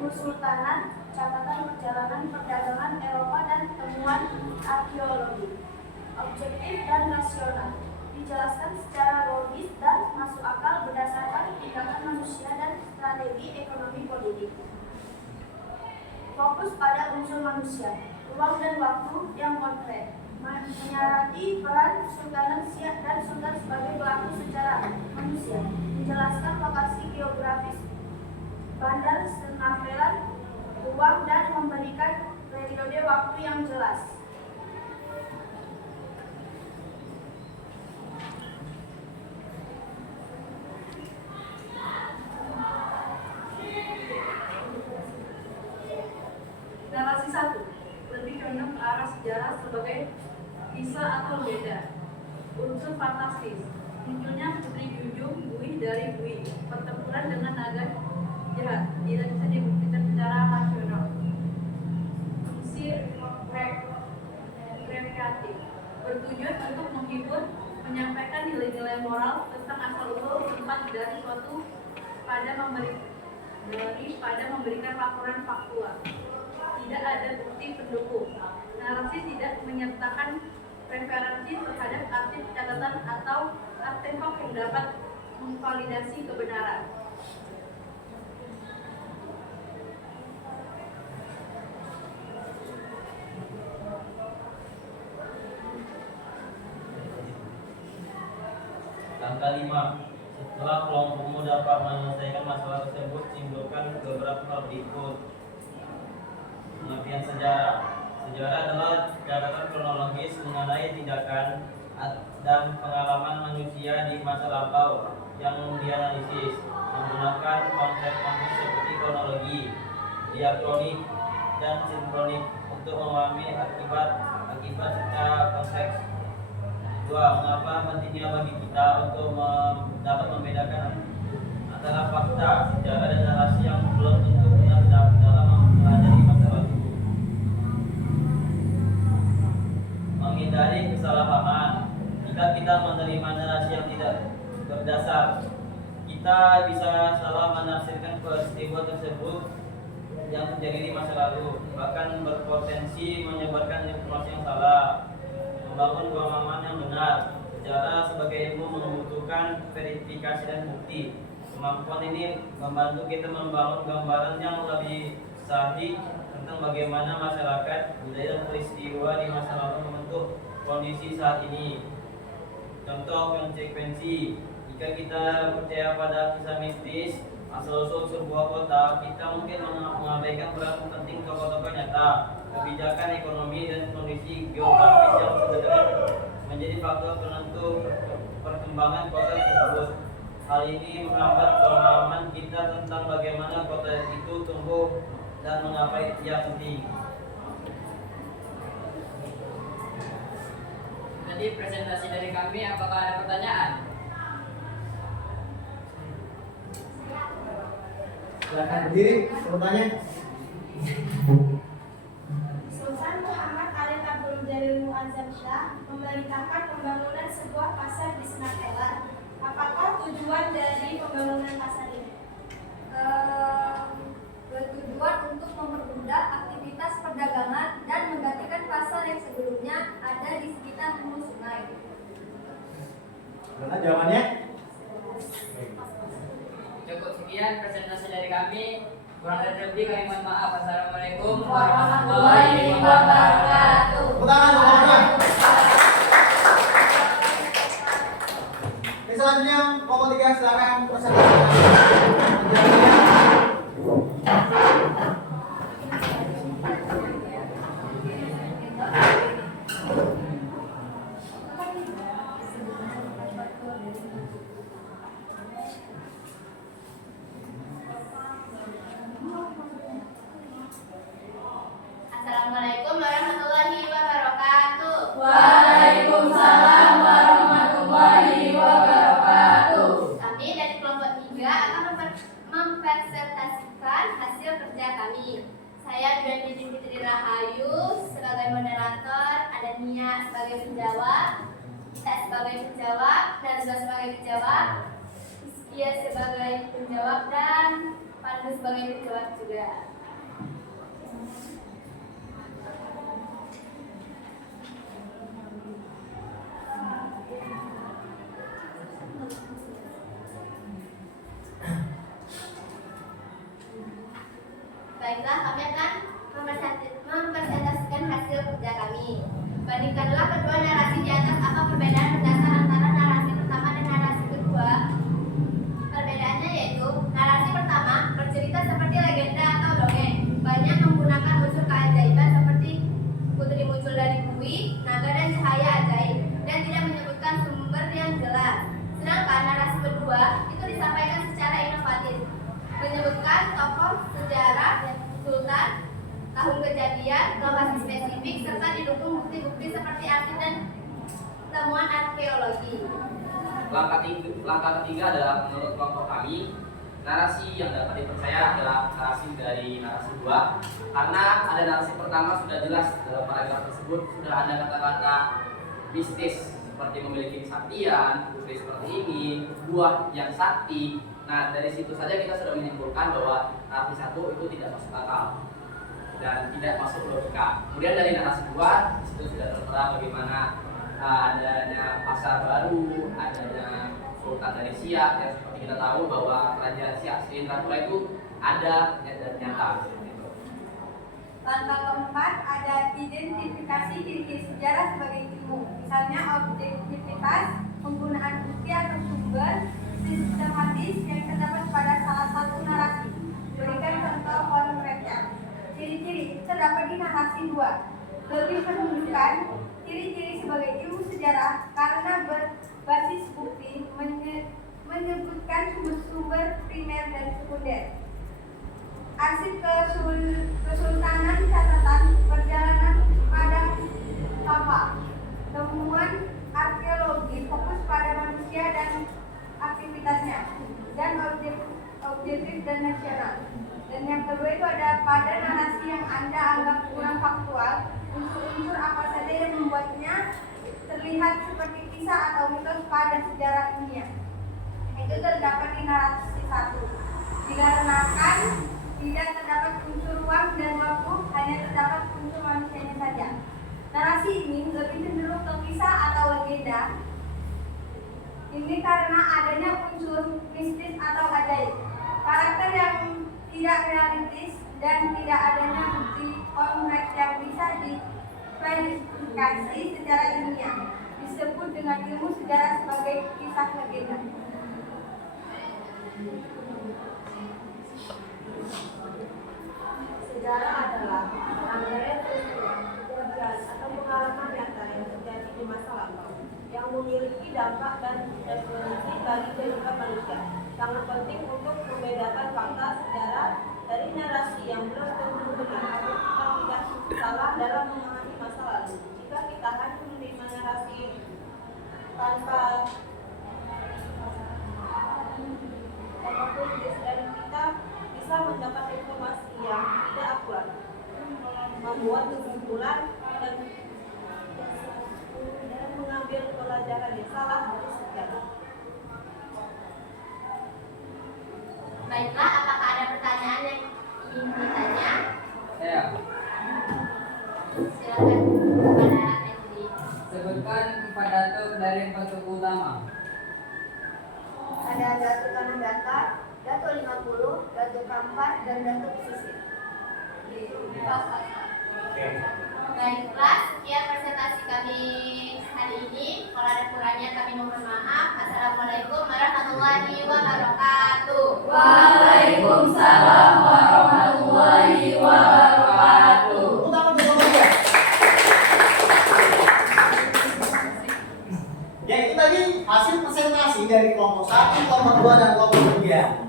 kesultanan, catatan perjalanan perdagangan Eropa dan temuan arkeologi. Objektif dan rasional, dijelaskan secara logis dan masuk akal berdasarkan tindakan manusia dan strategi ekonomi politik. Fokus pada unsur manusia, ruang dan waktu yang konkret, menyoroti peran Sultanan Siak dan Sultan sebagai pelaku sejarah manusia, menjelaskan lokasi geografis bandar penampilan ruang dan memberikan periode waktu yang jelas. Narasi 1 lebih condong ke arah sejarah sebagai kisah atau legenda. Unsur fantastis, munculnya putri Junjung Buih dari Buih, pertempuran dengan naga jahat, tidak bisa dibuktikan secara rasional. Fungsi rekreatif, bertujuan untuk menghibur, menyampaikan nilai-nilai moral tentang asal-usul tempat dari suatu pada daripada memberikan laporan faktual. Tidak ada bukti pendukung. Narasi tidak menyertakan referensi terhadap arti catatan atau artefak yang dapat memvalidasi kebenaran. Langkah 5. Setelah kelompokmu dapat menyelesaikan masalah tersebut, simpulkan beberapa hal berikut. Pengertian sejarah. Sejarah adalah catatan kronologis mengenai tindakan dan pengalaman manusia di masa lampau yang dianalisis menggunakan konsep-konsep seperti kronologi, diakronik, dan sinkronik untuk memahami akibat secara konteks. 2. Mengapa pentingnya bagi kita untuk dapat membedakan antara fakta, sejarah, dan narasi yang belum tentu benar dalam mempelajari masa lalu. Menghindari kesalahpahaman. Jika kita menerima narasi yang tidak berdasar, kita bisa salah menafsirkan peristiwa tersebut yang terjadi di masa lalu, bahkan berpotensi menyebarkan informasi yang salah. Membangun pemahaman yang benar. Sejarah sebagai ilmu membutuhkan verifikasi dan bukti. Kemampuan ini membantu kita membangun gambaran yang lebih sahih tentang bagaimana masyarakat, budaya, dan peristiwa di masa lalu membentuk kondisi saat ini. Contoh konsekuensi. Jika kita percaya pada kisah mistis asal-usul sebuah kota, kita mungkin mengabaikan peran penting tokoh-tokoh nyata. Kebijakan ekonomi dan kondisi geografis yang sebenarnya menjadi faktor penentu perkembangan kota tersebut. Hal ini menghambat pemahaman kita tentang bagaimana kota itu tumbuh dan mengapa ia penting. Jadi presentasi dari kami, apakah ada pertanyaan? Silakan berdiri, bertanya. Sultan Muhammad Ali Tabul Jalil Muazzam Shah memerintahkan pembangunan sebuah pasar di Senak Elan. Apakah tujuan dari pembangunan pasar ini? Bertujuan untuk mempermudah aktivitas perdagangan dan menggantikan pasar yang sebelumnya ada di sekitar hulu sungai. Mana jawabannya? Cukup sekian presentasi dari kami. Kurang dan lebih kami mohon maaf. Assalamualaikum Warahmatullahi wabarakatuh. Tepuk tangan, semuanya. Selanjutnya, pokok 3 silakan presentasi. Assalamualaikum warahmatullahi wabarakatuh. Waalaikumsalam warahmatullahi wabarakatuh. Kami dari kelompok 3 akan mempresentasikan hasil kerja kami. Saya Dwi Fitri Rahayu sebagai moderator, ada Nia sebagai penjawab, saya sebagai penjawab, Nazwa sebagai penjawab, Iskia sebagai penjawab, dan Pandu sebagai penjawab juga. Baiklah, kami akan mempresentasikan hasil kerja kami. Bandingkanlah kedua narasi di atas. Apa perbedaan mendasar antara narasi pertama dan narasi kedua? Perbedaannya yaitu narasi pertama bercerita seperti legenda atau dongeng, banyak menggunakan unsur keajaiban seperti putri muncul dari bumi, naga, dan cahaya ajaib, dan tidak menyebutkan sumber yang jelas. Sedangkan narasi kedua itu disampaikan secara inovatif, menyebutkan tokoh sejarah, sultan, tahun kejadian, lokasi spesifik, serta didukung bukti-bukti seperti arsip dan temuan arkeologi. Langkah ketiga adalah menurut kelompok kami, narasi yang dapat dipercaya adalah narasi dari narasi 2, karena ada narasi pertama sudah jelas dalam paragraf tersebut sudah ada kata-kata mistis seperti memiliki kesaktian, putri seperti ini, buah yang sakti, Nah, dari situ saja kita sudah menyimpulkan bahwa narasi 1 itu tidak masuk akal dan tidak masuk logika. Kemudian dari narasi 2 di situ sudah tertera bagaimana adanya pasar baru, adanya Sultan dari Siak, yang seperti kita tahu bahwa kerajaan Siak Sri Indrapura itu ada dan nyata. Langkah keempat ada identifikasi ciri-ciri sejarah sebagai ilmu, misalnya objektivitas, penggunaan bukti atau sumber sistematis yang terdapat pada salah satu narasi. Berikan contoh konkretnya. Ciri-ciri terdapat di narasi 2. Lebih menunjukkan ciri-ciri sebagai ilmu sejarah karena berbasis bukti, menyebutkan sumber-sumber primer dan sekunder. Arsip Kesultanan, catatan perjalanan padang kapal, temuan arkeologi fokus pada manusia dan aktivitasnya, dan objektif dan nasional. Dan yang kedua itu ada pada narasi yang Anda anggap kurang faktual, unsur-unsur apa saja yang membuatnya terlihat seperti kisah atau mitos pada sejarah dunia. Itu terdapat di narasi 1. Dikarenakan tidak terdapat unsur ruang dan waktu, hanya terdapat unsur manusianya saja. Narasi ini lebih cenderung ke kisah atau legenda. Ini karena adanya unsur mistis atau ajaib, karakter yang tidak realistis, dan tidak adanya bukti konkret yang bisa diverifikasi secara ilmiah. Disebut dengan ilmu sejarah sebagai kisah legenda. Sejarah adalah rangkaian peristiwa, kejadian atau pengalaman nyata yang terjadi di masa lampau yang memiliki dampak dan definisi bagi kehidupan manusia. Sangat penting untuk membedakan fakta sejarah dari narasi yang belum tentu benar agar kita tidak salah dalam memahami masa lalu. Jika kita hanya menerima narasi tanpa kritis, dan kita bisa mendapat informasi yang tidak akurat, membuat kesimpulan dan mengambil pelajaran yang salah dari sejarah. Baiklah, apakah ada pertanyaan yang ingin ditanya? Saya Silakan kepada Najdi. sebutkan 4 datuk dari 4 suku utama. Ada Datuk Tanah Datar, Datuk 50, Datuk Kampar, dan Datuk Pesisir. Baiklah, sekian presentasi kami hari ini. Kalau ada kurangnya kami mohon maaf. Assalamualaikum warahmatullahi wabarakatuh. Waalaikumsalam warahmatullahi wabarakatuh. Ya, itu tadi hasil presentasi dari kelompok 1, kelompok 2, dan kelompok 3.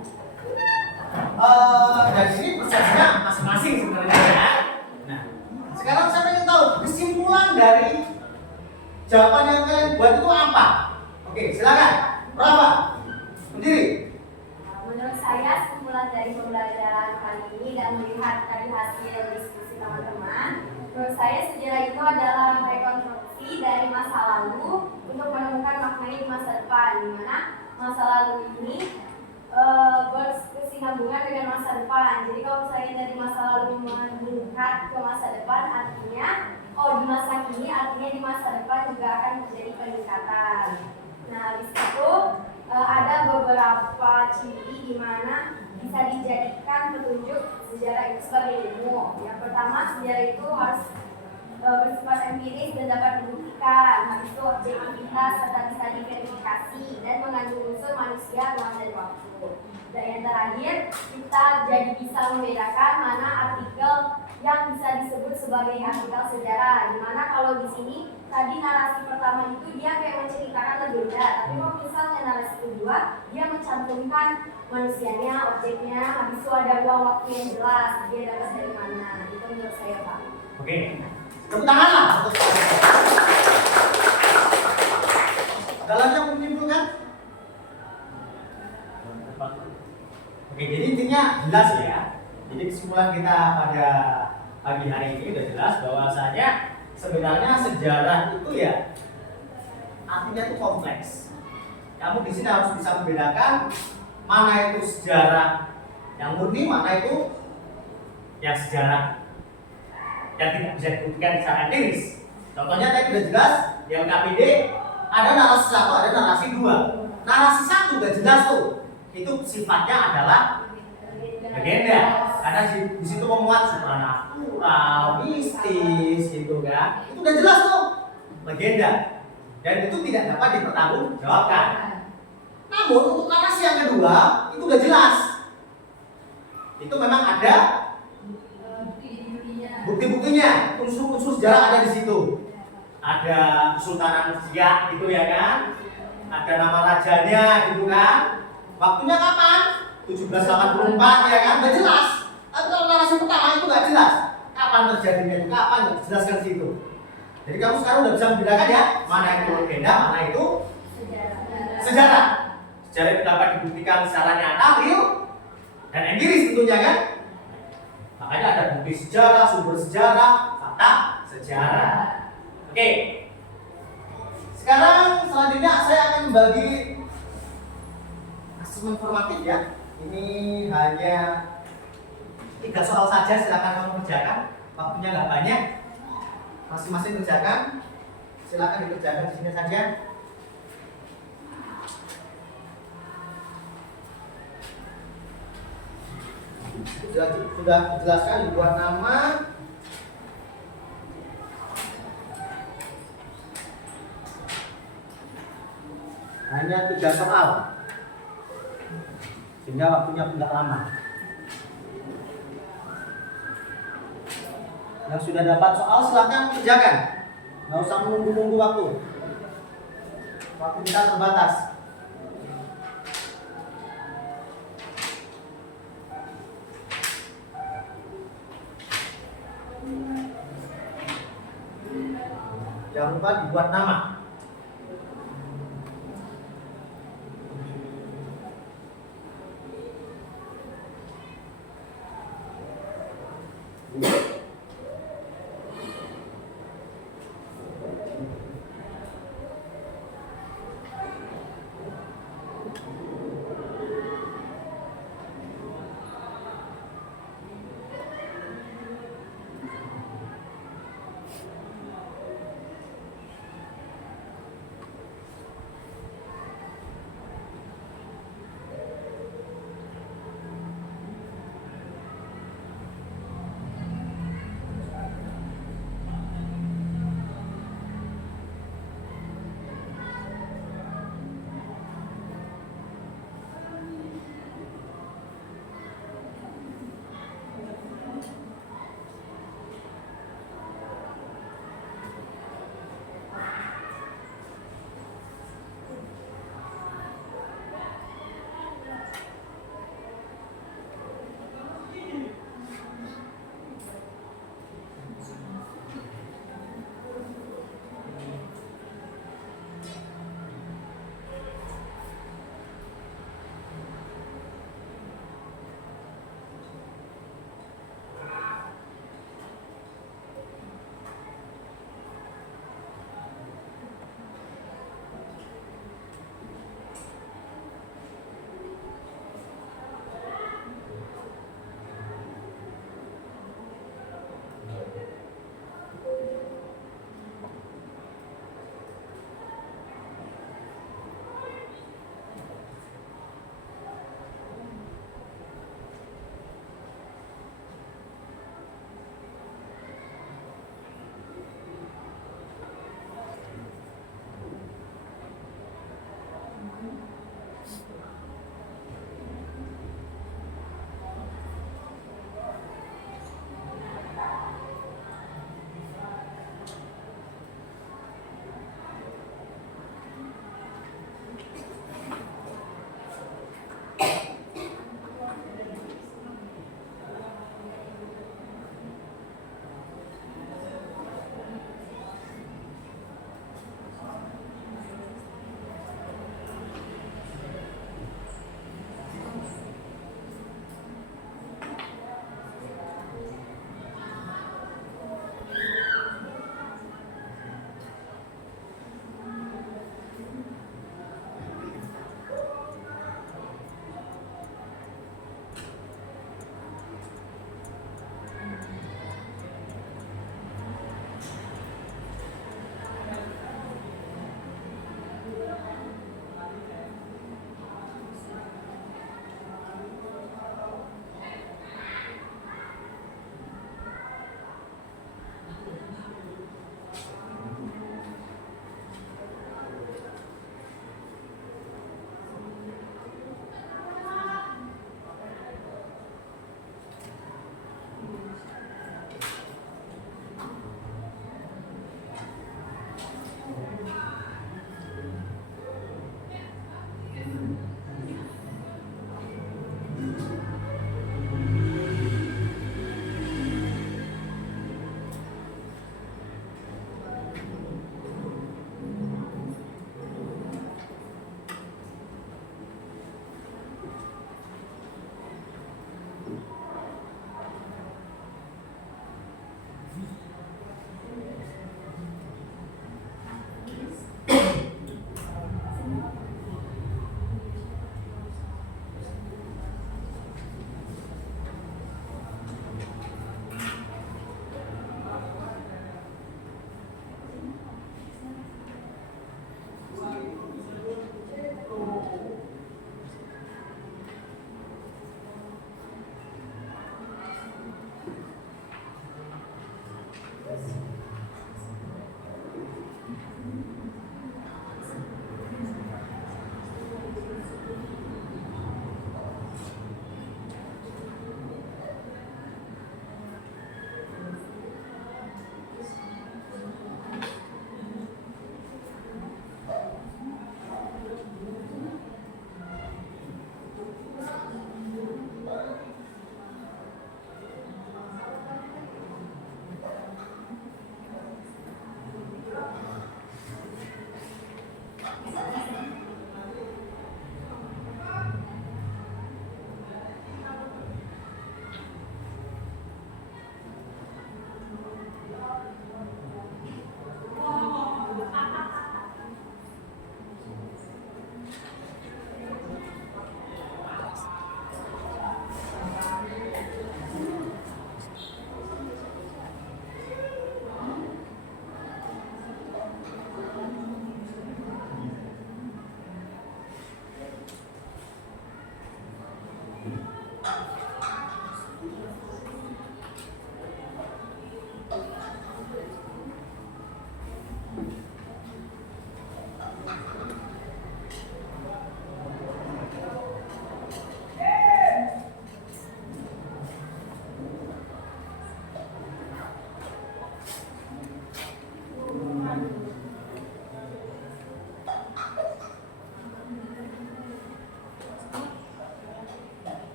Dari sini persepsinya masing-masing sebenarnya ya. Nah, sekarang saya ingin tahu kesimpulan dari jawaban yang kalian buat itu apa? Oke, silakan. Berapa? Berdiri. Menurut saya, kesimpulan dari pembelajaran kali ini dan melihat tadi hasil diskusi teman-teman, menurut saya sejarah itu adalah rekonstruksi dari masa lalu untuk menemukan maknanya di masa depan, di mana masa lalu ini berkesinambungan dengan masa depan. Jadi kalau misalnya dari masa lalu meningkat ke masa depan, artinya di masa kini, artinya di masa depan juga akan terjadi peningkatan. Nah, di situ ada beberapa ciri di mana bisa dijadikan petunjuk sejarah itu sebagai ilmu. Yang pertama, sejarah itu harus bersifat empiris dan dapat dibuktikan. Habis itu objektivitas serta bisa diverifikasi dan mengandung unsur manusia, ruang, dan waktu. Dan yang terakhir, kita jadi bisa membedakan mana artikel yang bisa disebut sebagai artikel sejarah. Dimana kalau di sini tadi narasi pertama itu dia kayak menceritakan legenda, tapi kalau misalnya narasi kedua dia mencantumkan manusianya, objeknya, habis itu ada ruang waktu yang jelas, dia dapat dari mana. Itu menurut saya, Pak. Oke. Tepuk tangan lah. Ada lagi yang menyimpulkan? Oke, jadi intinya jelas ya. Jadi kesimpulan kita pada pagi hari ini sudah jelas bahwasanya sebenarnya sejarah itu ya artinya itu kompleks. Kamu di sini harus bisa membedakan mana itu sejarah yang murni, mana itu yang sejarah yang tidak bisa dibuktikan secara empiris. Contohnya tadi sudah jelas di LKPD ada narasi satu, ada narasi dua. Narasi satu sudah jelas tuh, itu sifatnya adalah legenda, karena di situ memuat supranatural, mistis, gitu kan. Itu udah jelas tuh, legenda, dan itu tidak dapat dipertanggungjawabkan. Namun untuk narasi yang kedua itu udah jelas, itu memang ada bukti-buktinya, unsur-unsur sejarah ada di situ. Ada Kesultanan Siak gitu ya kan, ada nama rajanya gitu kan. Waktunya kapan? 1784 ya kan, udah jelas. Tapi kalau narasi pertama itu nggak jelas, kapan terjadinya itu, kapan nggak dijelaskan di situ. Jadi kamu sekarang udah bisa membedakan ya, mana itu legenda, mana itu sejarah. Sejarah itu dapat dibuktikan secara nyata, real, dan empiris tentunya kan. Makanya ada bukti sejarah, sumber sejarah, fakta sejarah. Oke. Sekarang selanjutnya saya akan membagi asesmen formatif ya. Ini hanya 3 soal saja, silakan kamu kerjakan. Waktunya nggak banyak. Masing-masing kerjakan. Silakan dikerjakan di sini saja. Sudah dijelaskan dibuat nama. Hanya 3 soal, sehingga waktunya tidak lama. Yang sudah dapat soal silahkan kerjakan, nggak usah menunggu-nunggu waktu. Waktu kita terbatas. Jangan lupa dibuat nama.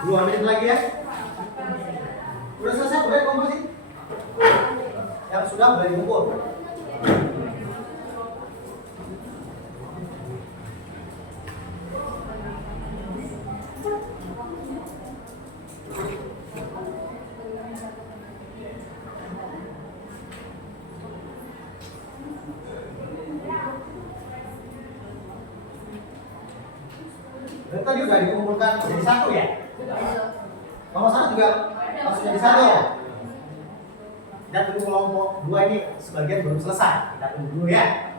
Dua menit lagi ya. Udah selesai, udah kumpul sih. Yang sudah boleh dikumpul. Dan tadi udah dikumpulkan jadi satu ya. Nomor satu juga masuk jadi satu. Kita tunggu kelompok dua ini sebagian belum selesai. Kita tunggu dulu ya.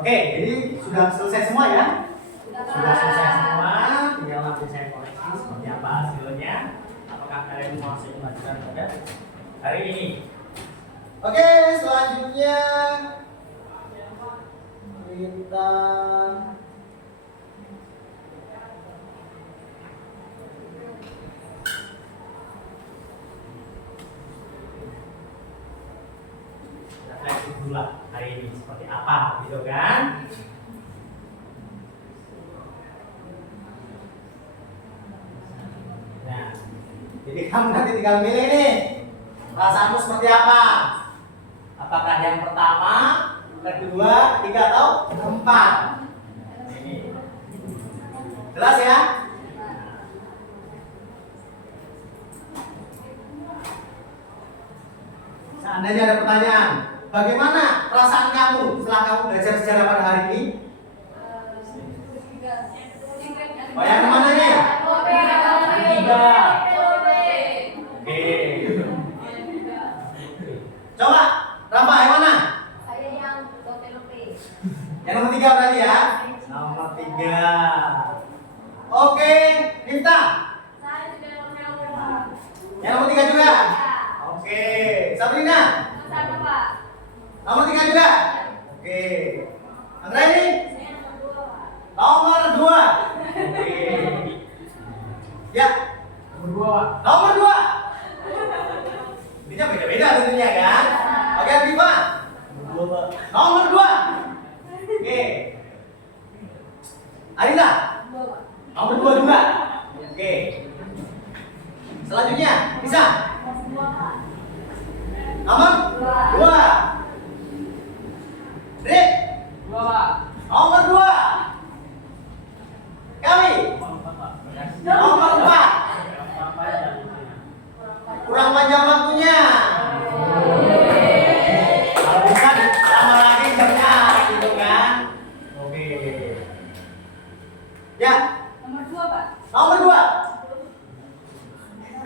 Oke, jadi sudah selesai semua ya? Sudah selesai semua. Tinggal nanti saya koreksi seperti apa hasilnya. Apakah kalian masih mengajukan pada hari ini? Oke, selanjutnya kita refleksi dulu lah hari ini seperti apa gitu kan. Nah, jadi kamu nanti tinggal milih nih perasaanmu seperti apa. Apakah yang pertama, kedua, ketiga atau keempat? Ini jelas ya? Seandainya ada pertanyaan, bagaimana perasaan kamu setelah kamu belajar sejarah pada hari ini? Oh, yang mana nih? Tiga. Oke. Coba, Rafa, yang mana? Saya yang lope-lope. Yang nomor 3 berarti ya? Nomor 3. Oke, Nifta. Saya juga lope-lope. Yang nomor 3 juga? Oke, Sabrina. Sama Pak. Nomor 3 juga? Oke. Andraini? Saya nomor 2 Pak. Nomor 2. Oke. Ya, Nomor 2, Pak. nomor 2. Ini beda-beda tentunya kan? Oke, Viva. Nomor 2. Oke. Arina. Nomor 2 juga. Oke. Selanjutnya, bisa? Nomor 2. Dek. 2, Pak. Nomor 2. Kami. Nomor 4. Kurang panjang waktunya. Kalau bisa ditambah lagi jamnya gitu kan. Oke. Ya. Nomor 2, Pak. Nomor 2.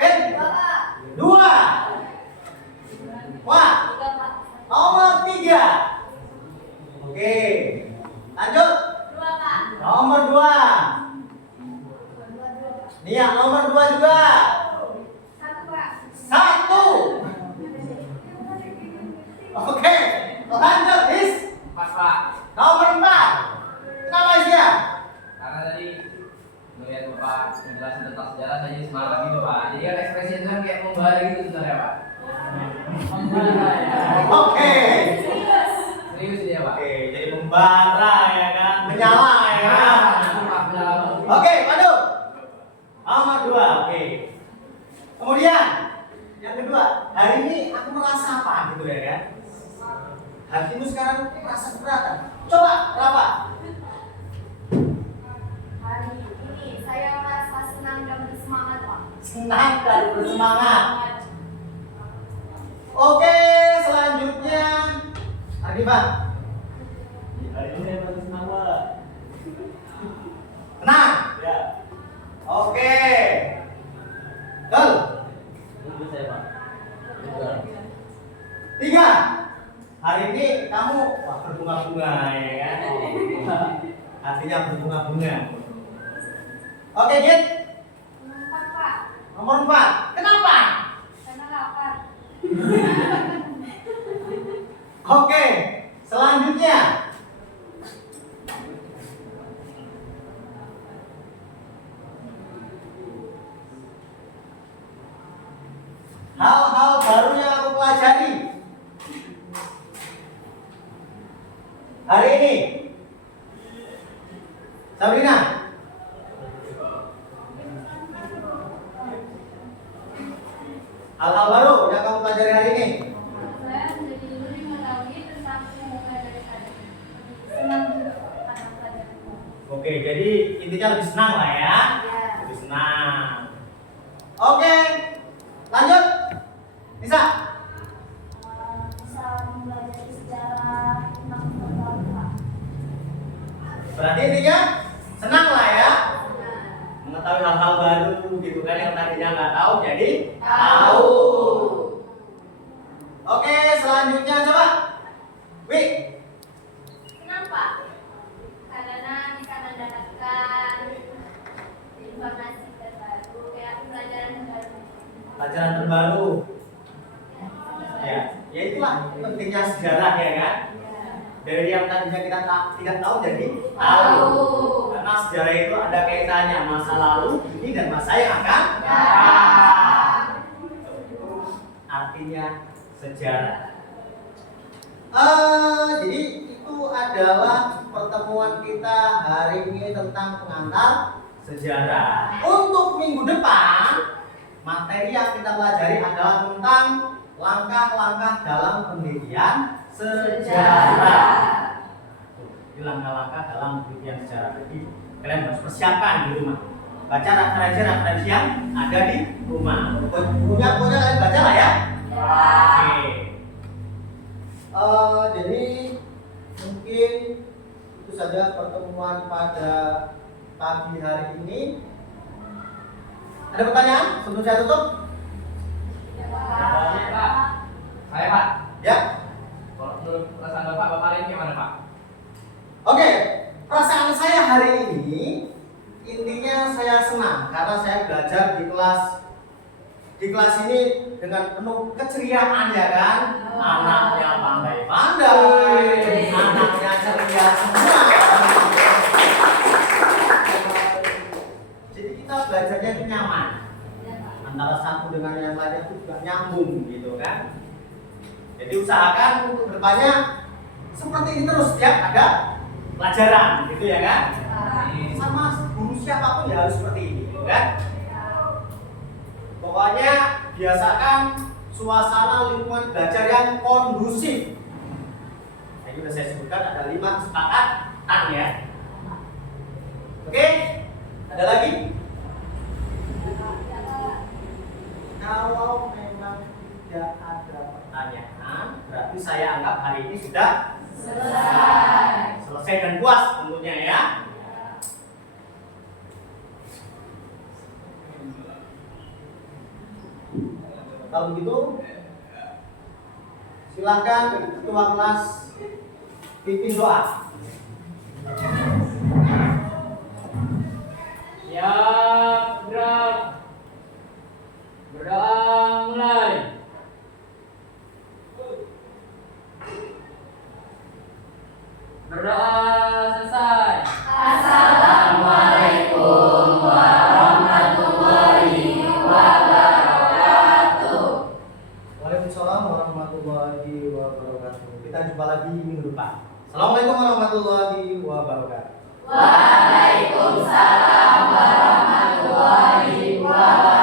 Ben. 2. Wah. Nomor 3. Oke. Lanjut. 2 Pak. Nomor 2. Nia, nomor 2 juga. 1 Pak. 1. Oke. Lanjut, Is. 4, Pak. Nomor 4. Kenapa Isya? Karena tadi melihat Bapak menjelaskan tentang sejarah saya jadi semangat gitu, Pak. Jadi kan ekspresinya itu kan kayak membara gitu sebenarnya, Pak. Oke. Serius dia, Pak. Oke, jadi membara ya kan, menyala ya kan. Oke, padu. Nomor 2. Oke. Kemudian yang kedua, hari ini aku merasa apa gitu ya kan? Hatimu sekarang merasa keberatan. Coba, berapa? Harus bersemangat. Oke, selanjutnya lagi Pak. Hari ini saya masih senang Pak. Tenang. Ya. Oke. Gol. Itu saya Pak. 3. Hari ini kamu wah berbunga-bunga ya kan? Artinya berbunga-bunga. Oke, Git. Empat, Pak. Nomor 4. Kenapa? Karena lapar. Oke, selanjutnya. Hal-hal baru yang aku pelajari hari ini. Sabrina. Hal-hal baru yang kamu pelajari hari ini. Saya menjadi lebih mengetahui tentang ilmu pelajaran. Senang juga karena pelajaran. Oke, jadi intinya lebih senang lah ya. Lebih senang. Oke, lanjut. Bisa. Bisa mempelajari sejarah tentang berbagai. Berarti intinya senang lah ya. Mengetahui hal-hal baru gitu kan yang tadinya nggak tahu jadi tahu. Oke, selanjutnya coba. Wi. Kenapa? Karena bisa mendapatkan informasi terbaru, kayak pelajaran terbaru. Pelajaran terbaru. Ya itulah pentingnya sejarah ya kan. Dari yang tadinya kita tidak tahu jadi tahu. Karena sejarah itu ada kaitannya masa lalu, ini dan masa yang akan datang. Artinya sejarah. Jadi itu adalah pertemuan kita hari ini tentang pengantar sejarah. Untuk minggu depan, materi yang kita pelajari adalah tentang langkah-langkah dalam penelitian sejarah. Ini langkah-langkah dalam penelitian sejarah. Jadi kalian harus persiapkan di rumah. Baca referensi yang ada di rumah. Punya kalian baca lah ya. Oke. Jadi mungkin itu saja pertemuan pada pagi hari ini. Ada pertanyaan sebelum saya tutup? Pak. Saya Pak. Ya. Kalau menurut perasaan Bapak hari ini gimana Pak? Oke, perasaan saya hari ini intinya saya senang karena saya belajar di kelas ini dengan penuh keceriaan ya kan. Anaknya pandai-pandai, anaknya ceria semua. Jadi kita belajarnya itu nyaman. Antara satu dengan yang lainnya itu juga nyambung gitu kan. Jadi usahakan untuk bertanya seperti ini terus setiap ada pelajaran gitu ya kan. Sama guru siapapun ya harus seperti ini gitu kan. Pokoknya biasakan suasana lingkungan belajar yang kondusif. Nah, ini sudah saya sebutkan ada 5 kesepakatan ya. Oke, ada lagi? Kalau memang tidak ada pertanyaan, berarti saya anggap hari ini sudah selesai dan puas tentunya ya. Kalau begitu, silakan ketua kelas pimpin doa. Siap, gerak. Berdoa mulai. Berdoa selesai. Assalamualaikum warahmatullahi wabarakatuh. Waalaikumsalam warahmatullahi wabarakatuh. Kita jumpa lagi minggu depan. Assalamualaikum warahmatullahi wabarakatuh. Waalaikumsalam warahmatullahi wabarakatuh.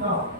No.